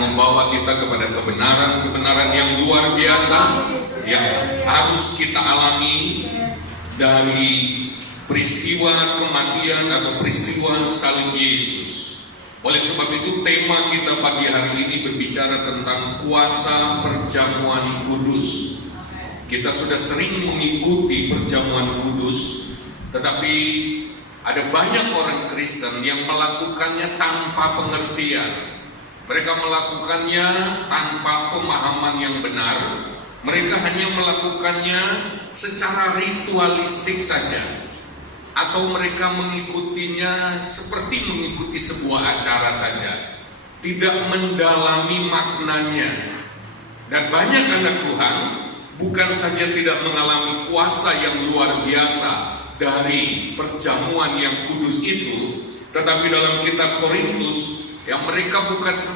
membawa kita kepada kebenaran-kebenaran yang luar biasa yang harus kita alami dari peristiwa kematian atau peristiwa salib Yesus. Oleh sebab itu tema kita pagi hari ini berbicara tentang kuasa perjamuan kudus. Kita sudah sering mengikuti perjamuan kudus, tetapi ada banyak orang Kristen yang melakukannya tanpa pengertian. Mereka melakukannya tanpa pemahaman yang benar. Mereka hanya melakukannya secara ritualistik saja, atau mereka mengikutinya seperti mengikuti sebuah acara saja, tidak mendalami maknanya. Dan banyak anak Tuhan bukan saja tidak mengalami kuasa yang luar biasa dari perjamuan yang kudus itu, tetapi dalam kitab Korintus yang mereka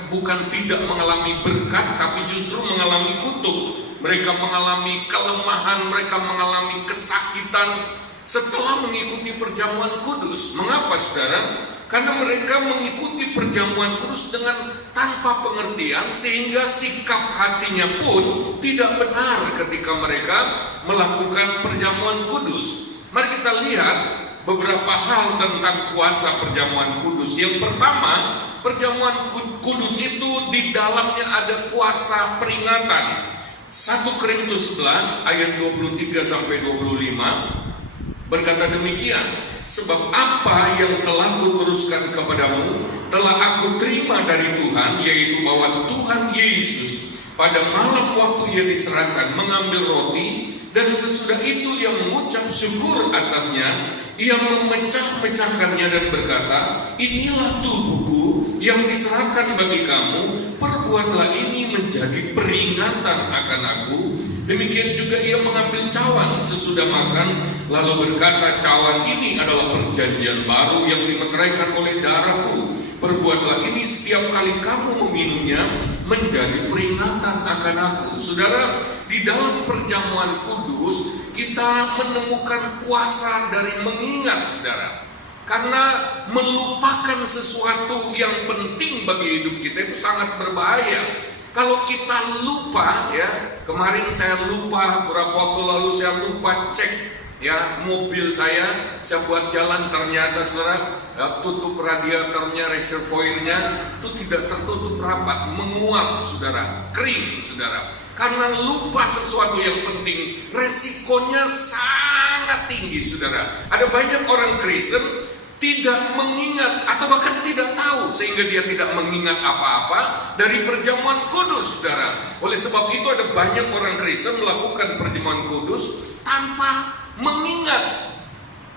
bukan tidak mengalami berkat, tapi justru mengalami kutuk. Mereka mengalami kelemahan, mereka mengalami kesakitan setelah mengikuti perjamuan kudus. Mengapa, saudara? Karena mereka mengikuti perjamuan kudus dengan tanpa pengertian, sehingga sikap hatinya pun tidak benar ketika mereka melakukan perjamuan kudus. Mari kita lihat beberapa hal tentang kuasa perjamuan kudus. Yang pertama, perjamuan kudus itu di dalamnya ada kuasa peringatan. 1 Korintus 11 ayat 23 sampai 25 berkata demikian, sebab apa yang telah kuteruskan kepadamu telah aku terima dari Tuhan, yaitu bahwa Tuhan Yesus pada malam waktu ia diserahkan mengambil roti, dan sesudah itu ia mengucap syukur atasnya, ia memecah-mecahkannya dan berkata, inilah tubuhku yang diserahkan bagi kamu, perbuatlah ini menjadi peringatan akan aku. Demikian juga ia mengambil cawan sesudah makan, lalu berkata, cawan ini adalah perjanjian baru yang dimeteraikan oleh darahku. Perbuatlah ini setiap kali kamu meminumnya menjadi peringatan akan aku. Saudara, di dalam perjamuan kudus kita menemukan kuasa dari mengingat, saudara. Karena melupakan sesuatu yang penting bagi hidup kita itu sangat berbahaya. Kalau kita lupa, ya, kemarin saya lupa, beberapa waktu lalu saya lupa cek, ya, mobil saya buat jalan, ternyata saudara, tutup radiatornya, reservoirnya itu tidak tertutup rapat, menguap, saudara, kering, saudara. Karena lupa sesuatu yang penting, resikonya sangat tinggi, saudara. Ada banyak orang Kristen tidak mengingat atau bahkan tidak tahu, sehingga dia tidak mengingat apa-apa dari perjamuan kudus, saudara. Oleh sebab itu ada banyak orang Kristen melakukan perjamuan kudus tanpa mengingat.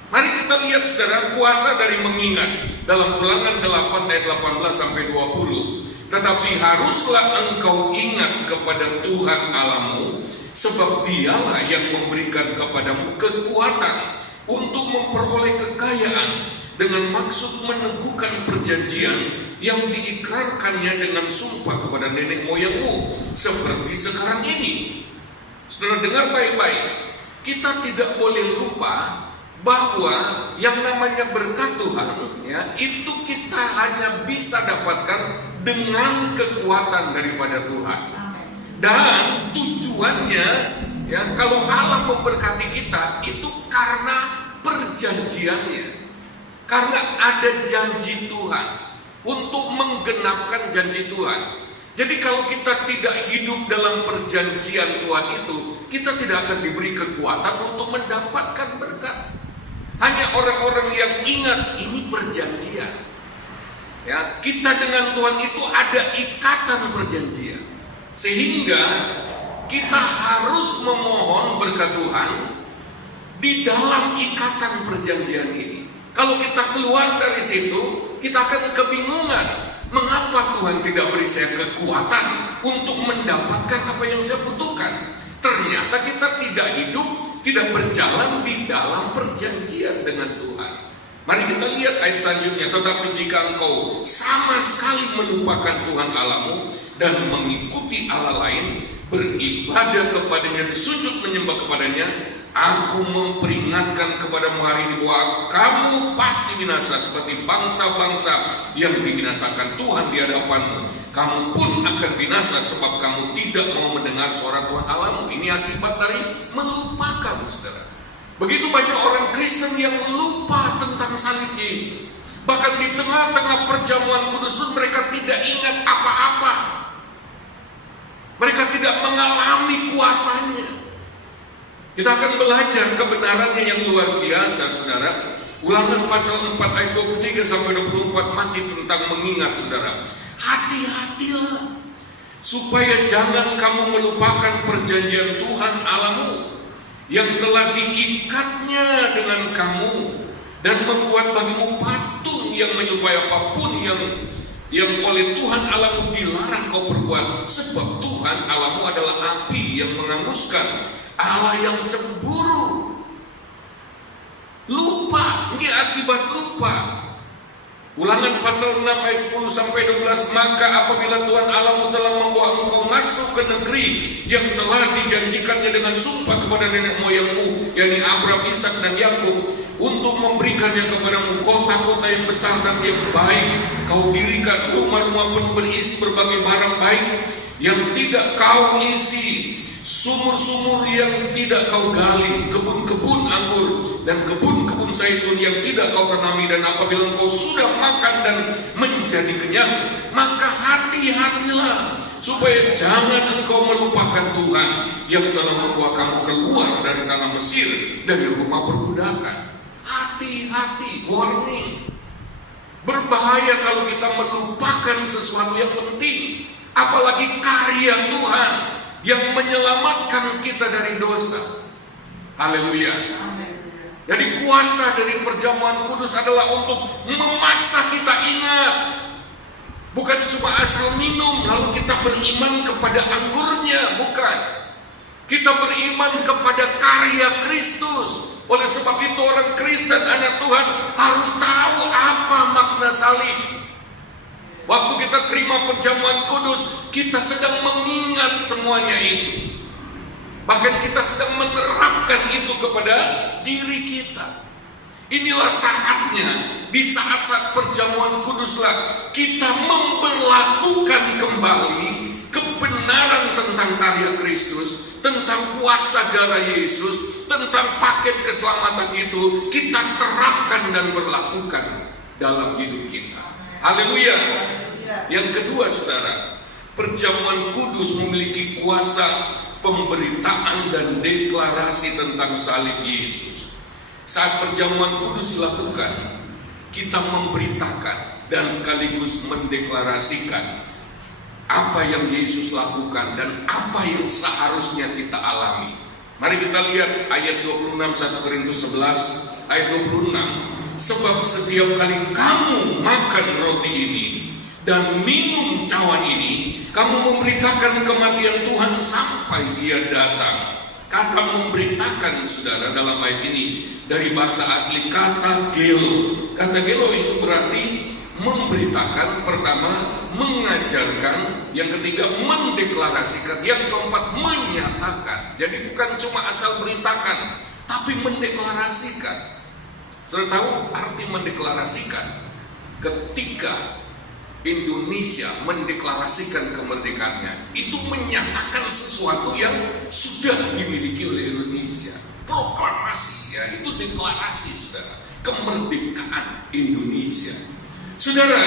Mari kita lihat, saudara, kuasa dari mengingat dalam Ulangan 8 ayat 18 sampai 20. Tetapi haruslah engkau ingat kepada Tuhan Allahmu, sebab Dialah yang memberikan kepadamu kekuatan untuk memperoleh kekayaan, dengan maksud meneguhkan perjanjian yang diikrarkannya dengan sumpah kepada nenek moyangmu, seperti sekarang ini. Saudara, dengar baik-baik, kita tidak boleh lupa bahwa yang namanya berkat Tuhan, ya, itu kita hanya bisa dapatkan dengan kekuatan daripada Tuhan. Dan tujuannya, ya, kalau Allah memberkati kita itu karena perjanjiannya. Karena ada janji Tuhan untuk menggenapkan janji Tuhan. Jadi kalau kita tidak hidup dalam perjanjian Tuhan itu, kita tidak akan diberi kekuatan untuk mendapatkan berkat. Hanya orang-orang yang ingat ini perjanjian, ya, kita dengan Tuhan itu ada ikatan perjanjian, sehingga kita harus memohon berkat Tuhan di dalam ikatan perjanjian ini. Kalau kita keluar dari situ, kita akan kebingungan. Mengapa Tuhan tidak beri saya kekuatan untuk mendapatkan apa yang saya butuhkan? Ternyata kita tidak hidup, tidak berjalan di dalam perjanjian dengan Tuhan. Mari kita lihat ayat selanjutnya. Tetapi jika engkau sama sekali melupakan Tuhan Allahmu dan mengikuti Allah lain, beribadah kepadanya, disujud menyembah kepadanya, Aku memperingatkan kepadamu hari ini bahwa kamu pasti binasa seperti bangsa-bangsa yang dibinasakan Tuhan di hadapanmu. Kamu pun akan binasa sebab kamu tidak mau mendengar suara Tuhan Allahmu. Ini akibat dari melupakan, saudara. Begitu banyak orang Kristen yang lupa tentang salib Yesus. Bahkan di tengah-tengah perjamuan kudus mereka tidak ingat apa-apa. Mereka tidak mengalami kuasanya. Kita akan belajar kebenarannya yang luar biasa, saudara. Ulangan pasal 4 ayat 23 sampai 24 masih tentang mengingat, saudara. Hati-hatilah supaya jangan kamu melupakan perjanjian Tuhan Allahmu yang telah diikatnya dengan kamu dan membuat bagimu patung yang menyerupai apapun yang oleh Tuhan Allahmu dilarang kau perbuat. Sebab Tuhan Allahmu adalah api yang menghanguskan, Allah yang cemburu. Lupa, ini akibat lupa. Ulangan pasal 6 ayat 10 sampai 12. Maka apabila Tuhan Allahmu telah membawa engkau masuk ke negeri yang telah dijanjikannya dengan sumpah kepada nenek moyangmu, yakni Abraham, Ishak dan Yakub, untuk memberikannya kepadamu kota-kota yang besar dan yang baik. Kau dirikan rumah-rumah penuh berisi berbagai barang baik yang tidak kau isi, sumur-sumur yang tidak kau gali, kebun-kebun anggur dan kebun-kebun zaitun yang tidak kau tanami. Dan apabila engkau sudah makan dan menjadi kenyang, maka hati-hatilah supaya jangan engkau melupakan Tuhan yang telah membawa kamu keluar dari tanah Mesir, dari rumah perbudakan. Hati-hati, warning. Berbahaya kalau kita melupakan sesuatu yang penting, apalagi karya Tuhan yang menyelamatkan kita dari dosa. Haleluya. Jadi kuasa dari perjamuan kudus adalah untuk memaksa kita ingat. Bukan cuma asal minum lalu kita beriman kepada anggurnya, bukan. Kita beriman kepada karya Kristus. Oleh sebab itu orang Kristen, anak Tuhan, harus tahu apa makna salib. Waktu kita terima perjamuan kudus, kita sedang mengingat semuanya itu. Bahkan kita sedang menerapkan itu kepada diri kita. Inilah saatnya, di saat-saat perjamuan kuduslah kita memberlakukan kembali kebenaran tentang karya Kristus, tentang kuasa darah Yesus, tentang paket keselamatan itu kita terapkan dan berlakukan dalam hidup kita. Haleluya. Yang kedua, saudara, perjamuan kudus memiliki kuasa pemberitaan dan deklarasi tentang salib Yesus. Saat perjamuan kudus dilakukan, kita memberitakan dan sekaligus mendeklarasikan apa yang Yesus lakukan dan apa yang seharusnya kita alami. Mari kita lihat ayat 26 1 Korintus 11 ayat 26. Sebab setiap kali kamu makan roti ini dan minum cawan ini, kamu memberitakan kematian Tuhan sampai Dia datang. Kata memberitakan, saudara, dalam ayat ini dari bahasa asli kata gelo. Kata gelo itu berarti memberitakan, pertama mengajarkan, yang ketiga mendeklarasikan, yang keempat menyatakan. Jadi bukan cuma asal beritakan, tapi mendeklarasikan. Saudara tahu arti mendeklarasikan? Ketika Indonesia mendeklarasikan kemerdekaannya, itu menyatakan sesuatu yang sudah dimiliki oleh Indonesia. Proklamasi, ya, itu deklarasi, saudara, kemerdekaan Indonesia. Saudara,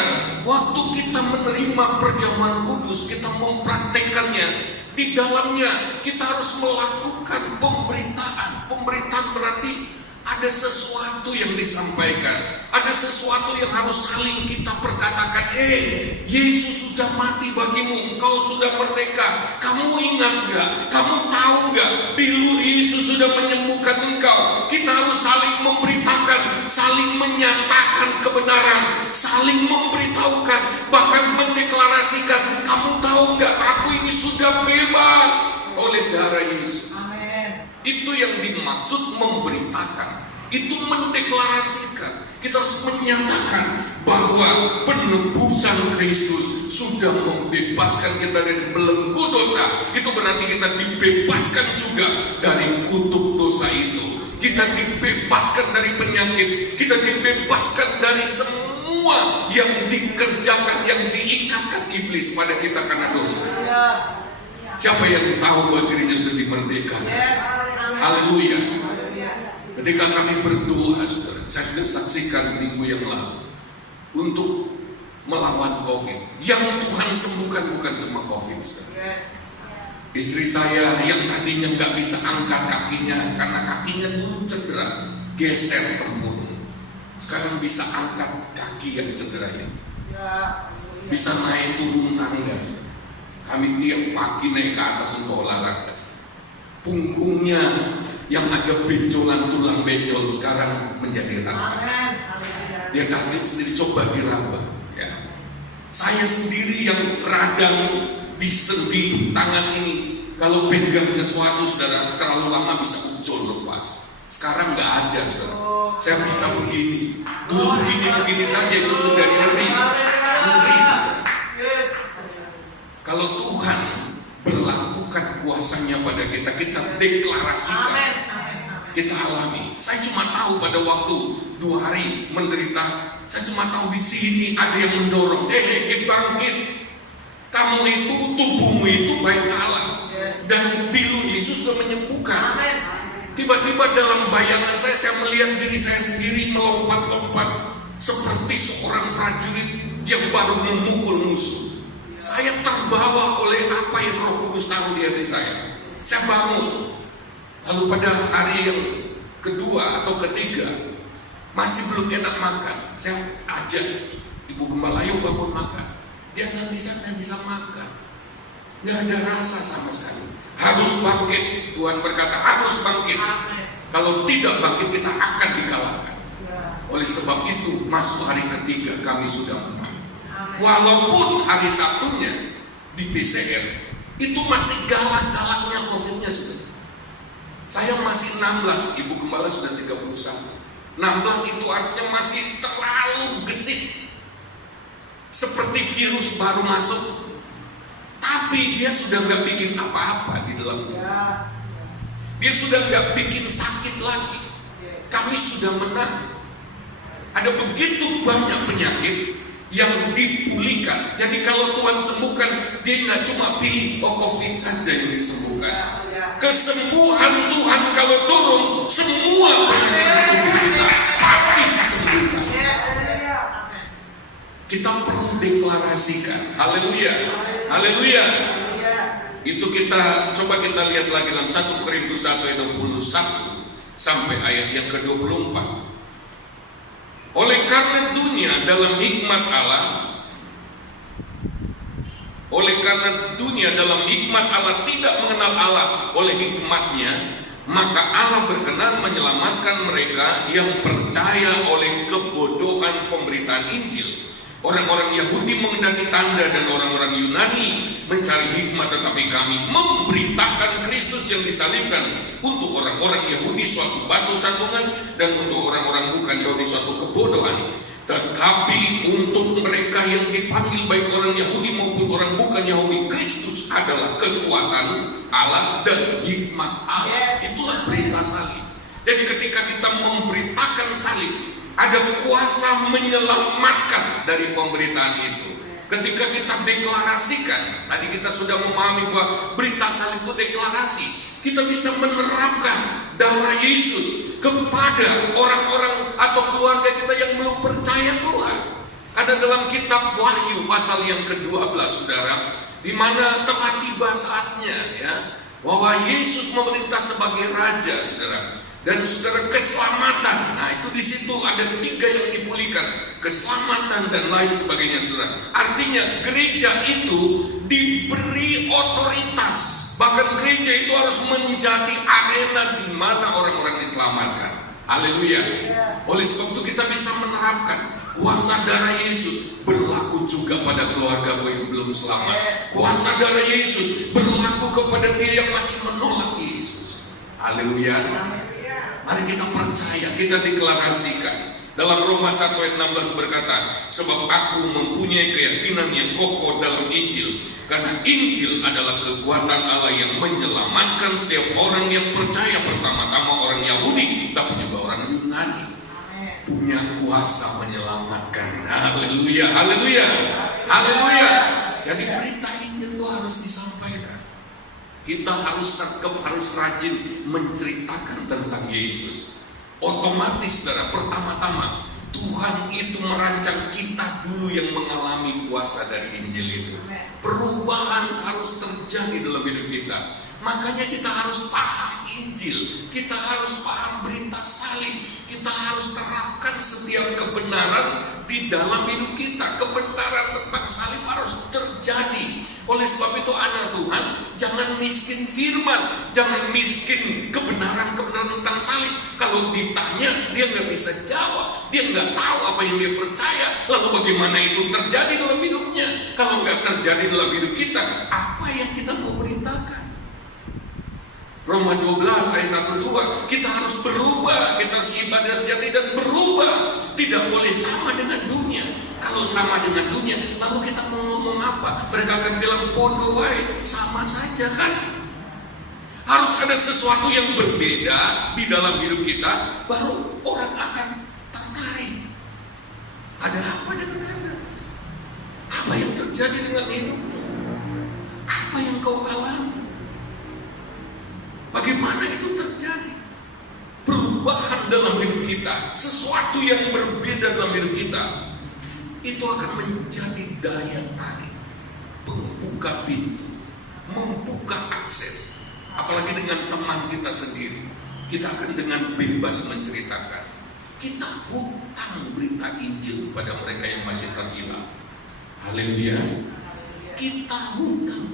waktu kita menerima perjamuan kudus, kita mempraktekannya, di dalamnya kita harus melakukan pemberitaan. Pemberitaan berarti ada sesuatu yang disampaikan, ada sesuatu yang harus saling kita perkatakan. Yesus sudah mati bagimu, engkau sudah merdeka. Kamu ingat gak? Kamu tahu gak? Dulu Yesus sudah menyembuhkan engkau. Kita harus saling memberitakan, saling menyatakan kebenaran, saling memberitahukan, bahkan mendeklarasikan. Kamu tahu gak? Aku ini sudah bebas oleh darah Yesus. Itu yang dimaksud memberitakan, itu mendeklarasikan. Kita harus menyatakan bahwa penebusan Kristus sudah membebaskan kita dari belenggu dosa. Itu berarti kita dibebaskan juga dari kutuk dosa itu. Kita dibebaskan dari penyakit, kita dibebaskan dari semua yang dikerjakan, yang diikatkan iblis pada kita karena dosa. Siapa yang tahu bahwa dirinya sudah dimerdekakan? Haleluya. Ketika kami berdoa, saudara, saya sudah saksikan minggu yang lalu untuk melawan COVID. Yang Tuhan sembuhkan bukan cuma COVID, saudara. Istri saya yang tadinya nggak bisa angkat kakinya karena kakinya dulu cedera, geser perpun. Sekarang bisa angkat kaki yang cedera ini. Bisa naik turun tangga. Kami tiap pagi naik ke atas untuk olahraga. Punggungnya yang ada benjolan tulang benjol sekarang menjadi rata. Dia kaget sendiri, coba diraba. Ya. Saya sendiri yang radang di sendi tangan ini, kalau pegang sesuatu saudara terlalu lama bisa ujol lepas. Sekarang nggak ada, saudara. Saya bisa begini. Dulu begini saja itu sudah ngeri. Kalau Tuhan berlakukan kuasanya pada kita, kita deklarasikan, kita alami. Saya cuma tahu pada waktu 2 hari menderita, saya cuma tahu di sini ada yang mendorong, bangkit. Kamu itu, tubuhmu itu baik Allah, dan pilu Yesus sudah menyembuhkan. Tiba-tiba dalam bayangan saya melihat diri saya sendiri melompat-lompat seperti seorang prajurit yang baru memukul musuh. Saya terbawa oleh apa yang Roh Kudus taruh di hati saya. Saya bangun. Lalu pada hari yang kedua atau ketiga masih belum enak makan. Saya ajak Ibu Gembala, yuk bangun makan. Dia nggak bisa makan, nggak ada rasa sama sekali. Harus bangkit, Tuhan berkata harus bangkit. Kalau tidak bangkit kita akan dikalahkan. Oleh sebab itu masuk hari ketiga kami sudah menang. Walaupun hari Sabtunya di PCR itu masih galak-galaknya COVID-nya sudah. Saya masih 16, Ibu Gembala sudah 31. 16 itu artinya masih terlalu gesit. Seperti virus baru masuk, tapi dia sudah nggak bikin apa-apa di dalam tubuh. Dia sudah nggak bikin sakit lagi. Kami sudah menang. Ada begitu banyak penyakit yang dipulihkan. Jadi kalau Tuhan sembuhkan, dia nggak cuma pilih COVID saja yang disembuhkan. Kesembuhan Tuhan kalau turun, semua penyakit di tubuh kita pasti disembuhkan. Kita perlu deklarasikan. Haleluya. Haleluya. Itu kita coba kita lihat lagi dalam 1 Korintus 1 ayat 21 sampai ayat yang ke-24. Oleh karena dunia dalam hikmat Allah, oleh karena dunia dalam hikmat Allah tidak mengenal Allah oleh hikmatnya, maka Allah berkenan menyelamatkan mereka yang percaya oleh kebodohan pemberitaan Injil. Orang-orang Yahudi mengendaki tanda dan orang-orang Yunani mencari hikmat, tetapi kami memberitakan Kristus yang disalibkan. Untuk orang-orang Yahudi suatu batu sandungan, dan untuk orang-orang bukan Yahudi suatu kebodohan. Tetapi untuk mereka yang dipanggil baik orang Yahudi maupun orang bukan Yahudi, Kristus adalah kekuatan Allah dan hikmat Allah. Itulah berita salib. Jadi ketika kita memberitakan salib, ada kuasa menyelamatkan dari pemberitaan itu. Ketika kita deklarasikan, tadi kita sudah memahami bahwa berita salib itu deklarasi. Kita bisa menerapkan darah Yesus kepada orang-orang atau keluarga kita yang belum percaya Tuhan. Ada dalam kitab Wahyu pasal yang ke-12, saudara, di mana telah tiba saatnya, ya, bahwa Yesus memerintah sebagai Raja, saudara. Dan saudara, keselamatan, nah itu di situ ada 3 yang dipulihkan, keselamatan dan lain sebagainya, saudara. Artinya gereja itu diberi otoritas, bahkan gereja itu harus menjadi arena di mana orang-orang diselamatkan. Haleluya. Oleh sebab itu kita bisa menerapkan kuasa darah Yesus berlaku juga pada keluarga yang belum selamat. Kuasa darah Yesus berlaku kepada dia yang masih menolak Yesus. Haleluya. Mari kita percaya, kita deklarasikan. Dalam Roma 1 ayat 16 berkata, sebab aku mempunyai keyakinan yang kokoh dalam Injil, karena Injil adalah kekuatan Allah yang menyelamatkan setiap orang yang percaya, pertama-tama orang Yahudi, tapi juga orang Yunani. Punya kuasa menyelamatkan. Haleluya, haleluya, haleluya. Jadi berita Injil itu harus disampaikan. Kita harus sergap, harus rajin menceritakan tentang Yesus. Otomatis, saudara, pertama-tama Tuhan itu merancang kita dulu yang mengalami kuasa dari Injil itu. Perubahan harus terjadi dalam hidup kita. Makanya kita harus paham Injil, kita harus paham berita salib, kita harus terapkan setiap kebenaran di dalam hidup kita. Kebenaran tentang salib harus terjadi. Oleh sebab itu anak Tuhan, jangan miskin firman, jangan miskin kebenaran-kebenaran tentang salib. Kalau ditanya, dia nggak bisa jawab, dia nggak tahu apa yang dia percaya. Lalu bagaimana itu terjadi dalam hidupnya? Kalau nggak terjadi dalam hidup kita, apa yang kita mau beritakan? Roma 12 ayat 1-2, kita harus berubah, kita harus ibadah sejati dan berubah. Tidak boleh sama dengan dunia. Kalau sama dengan dunia, lalu kita mau ngomong apa? Mereka akan bilang bodoh wae, sama saja kan? Harus ada sesuatu yang berbeda di dalam hidup kita, baru orang akan tertarik. Ada apa dengan Anda? Apa yang terjadi dengan hidupmu? Apa yang kau alami? Bagaimana itu terjadi? Perubahan dalam hidup kita, sesuatu yang berbeda dalam hidup kita, itu akan menjadi daya tarik, membuka pintu, membuka akses. Apalagi dengan teman kita sendiri, kita akan dengan bebas menceritakan. Kita hutang berita Injil pada mereka yang masih terhilang. Haleluya. Kita hutang.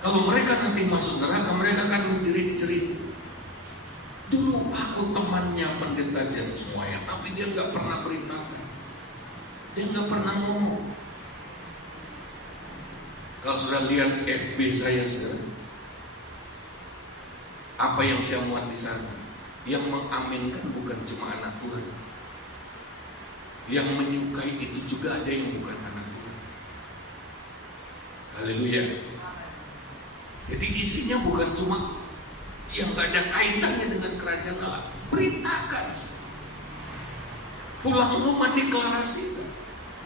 Kalau mereka nanti masuk neraka, mereka akan menjerit-jerit. Dulu aku temannya pendeta James Moya, tapi dia nggak pernah beritakan, dia nggak pernah ngomong. Kalau sudah lihat FB saya sekarang, apa yang saya muat di sana, yang mengaminkan bukan cuma anak Tuhan, yang menyukai itu juga ada yang bukan anak Tuhan. Haleluya. Jadi isinya bukan cuma yang gak ada kaitannya dengan kerajaan Allah. Beritakan. Pulang rumah deklarasikan.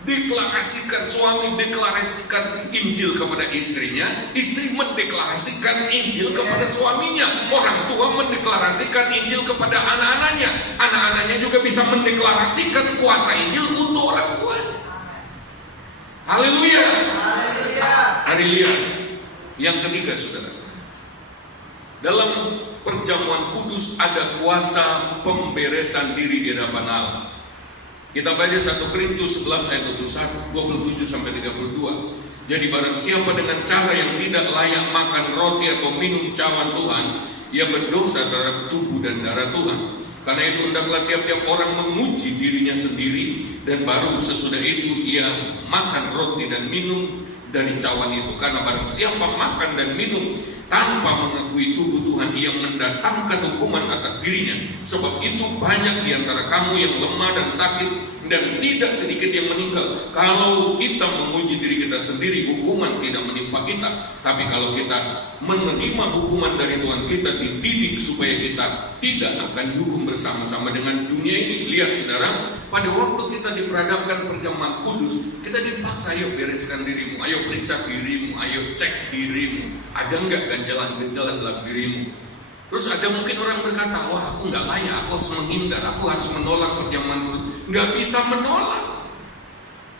Deklarasikan, suami deklarasikan Injil kepada istrinya, istri mendeklarasikan Injil kepada suaminya, orang tua mendeklarasikan Injil kepada anak-anaknya, anak-anaknya juga bisa mendeklarasikan kuasa Injil untuk orang tuanya. Haleluya. Haleluya. Yang ketiga, saudara, dalam perjamuan kudus ada kuasa pemberesan diri di hadapan Allah. Kita baca 1 Korintus 11 ayat 27 sampai 32. Jadi barang siapa dengan cara yang tidak layak makan roti atau minum cawan Tuhan, ia berdosa terhadap tubuh dan darah Tuhan. Karena itu hendaklah tiap-tiap orang menguji dirinya sendiri, dan baru sesudah itu ia makan roti dan minum dari cawan itu. Karena barang siapa makan dan minum tanpa mengakui tubuh Tuhan, ia mendatangkan hukuman atas dirinya. Sebab itu banyak di antara kamu yang lemah dan sakit, dan tidak sedikit yang meninggal. Kalau kita memuji diri kita sendiri, hukuman tidak menimpa kita. Tapi kalau kita menerima hukuman dari Tuhan, kita dididik supaya kita tidak akan dihukum bersama-sama dengan dunia ini. Lihat saudara, pada waktu kita diperhadapkan perjamuan kudus, kita dipaksa, ayo bereskan dirimu, ayo periksa dirimu, ayo cek dirimu, ada enggak ganjalan-ganjalan dalam dirimu. Terus ada mungkin orang berkata, wah aku nggak layak, aku harus menghindar, aku harus menolak perjamuan kudus. Nggak bisa menolak.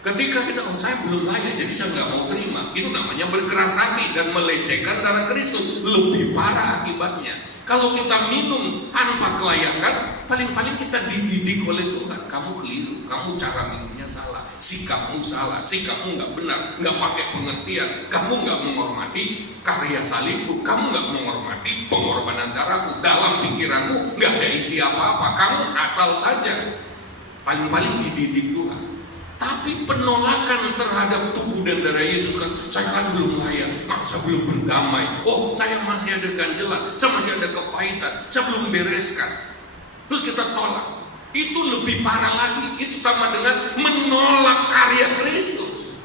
Ketika kita, saya belum layak, jadi saya nggak mau terima. Itu namanya berkeras hati dan melecehkan darah Kristus. Lebih parah akibatnya. Kalau kita minum tanpa kelayakan, paling-paling kita dididik oleh Tuhan. Kamu keliru, kamu cara minumnya salah, sikapmu salah, sikapmu nggak benar, nggak pakai pengertian, kamu nggak menghormati karya salibku, kamu nggak menghormati pengorbanan darahku, dalam pikiranmu nggak ada isi apa-apa, kamu asal saja. Paling-paling dididik Tuhan. Tapi penolakan terhadap tubuh dan darah Yesus kan, saya kan belum layak, saya belum berdamai, oh saya masih ada ganjelan, saya masih ada kepahitan, saya belum bereskan. Terus kita tolak. Itu lebih parah lagi. Itu sama dengan menolak karya Kristus.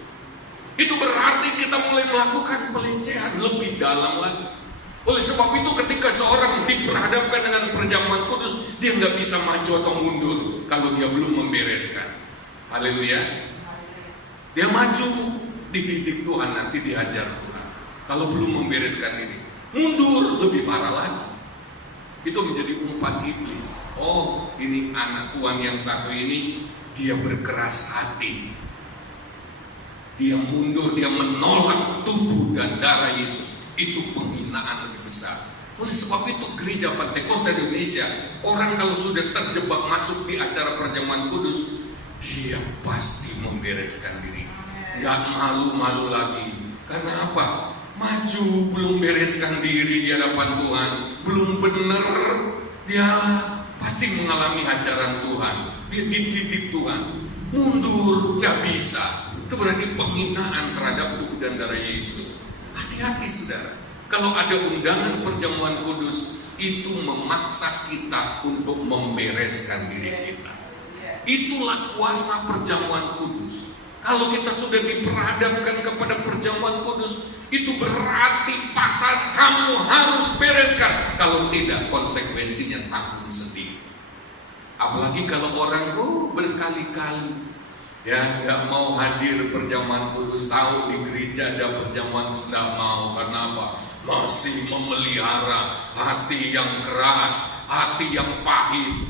Itu berarti kita mulai melakukan pelecehan lebih dalam lagi. Oleh sebab itu ketika seorang diperhadapkan dengan perjamuan kudus, dia nggak bisa maju atau mundur kalau dia belum membereskan. Haleluya. Dia maju, dididik Tuhan, nanti dihajar Tuhan. Kalau belum membereskan diri, mundur lebih parah lagi. Itu menjadi umpan iblis. Oh, ini anak Tuhan yang satu ini, dia berkeras hati. Dia mundur, dia menolak tubuh dan darah Yesus. Itu penghinaan lebih besar. Oleh sebab itu gereja Pentakosta di Indonesia, orang kalau sudah terjebak masuk di acara perjamuan kudus, dia pasti membereskan diri. Gak malu-malu lagi. Karena apa? Maju, belum bereskan diri di hadapan Tuhan, belum benar, dia pasti mengalami ajaran Tuhan. Dia dididik Tuhan. Mundur, gak bisa. Itu berarti penghinaan terhadap tubuh dan darah Yesus. Hati-hati saudara. Kalau ada undangan perjamuan kudus, itu memaksa kita untuk membereskan diri kita. Itulah kuasa perjamuan kudus. Kalau kita sudah diperhadapkan kepada perjamuan kudus, itu berarti pasal kamu harus bereskan. Kalau tidak, konsekuensinya tanggung sendiri. Apalagi kalau orang berkali-kali ya nggak mau hadir perjamuan kudus, tahu di gereja ada perjamuan, tidak mau. Kenapa? Masih memelihara hati yang keras, hati yang pahit.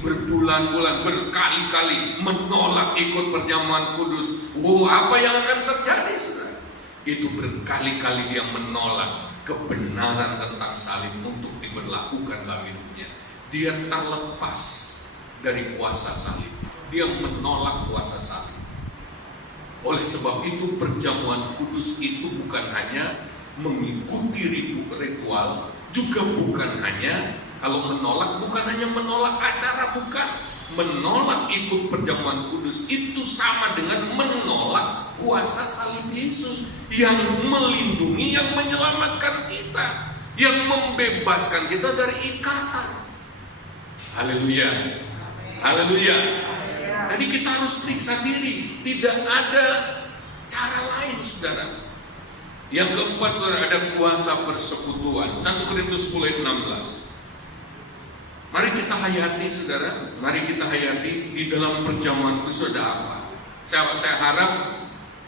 Berbulan-bulan, berkali-kali menolak ikut perjamuan kudus. Apa yang akan terjadi, saudara? Itu berkali-kali dia menolak kebenaran tentang salib untuk diberlakukan dalam hidupnya. Dia terlepas dari kuasa salib. Dia menolak kuasa salib. Oleh sebab itu perjamuan kudus itu bukan hanya mengikuti ritual, juga bukan hanya, kalau menolak, bukan hanya menolak acara, bukan. Menolak ikut perjamuan kudus itu sama dengan menolak kuasa salib Yesus yang melindungi, yang menyelamatkan kita, yang membebaskan kita dari ikatan. Haleluya. Haleluya. Jadi kita harus periksa diri. Tidak ada cara lain, saudara. Yang keempat, saudara, ada kuasa persekutuan. 1 Korintus 10:16. Mari kita hayati, saudara. Mari kita hayati di dalam perjamuan kudus ada apa. Saya harap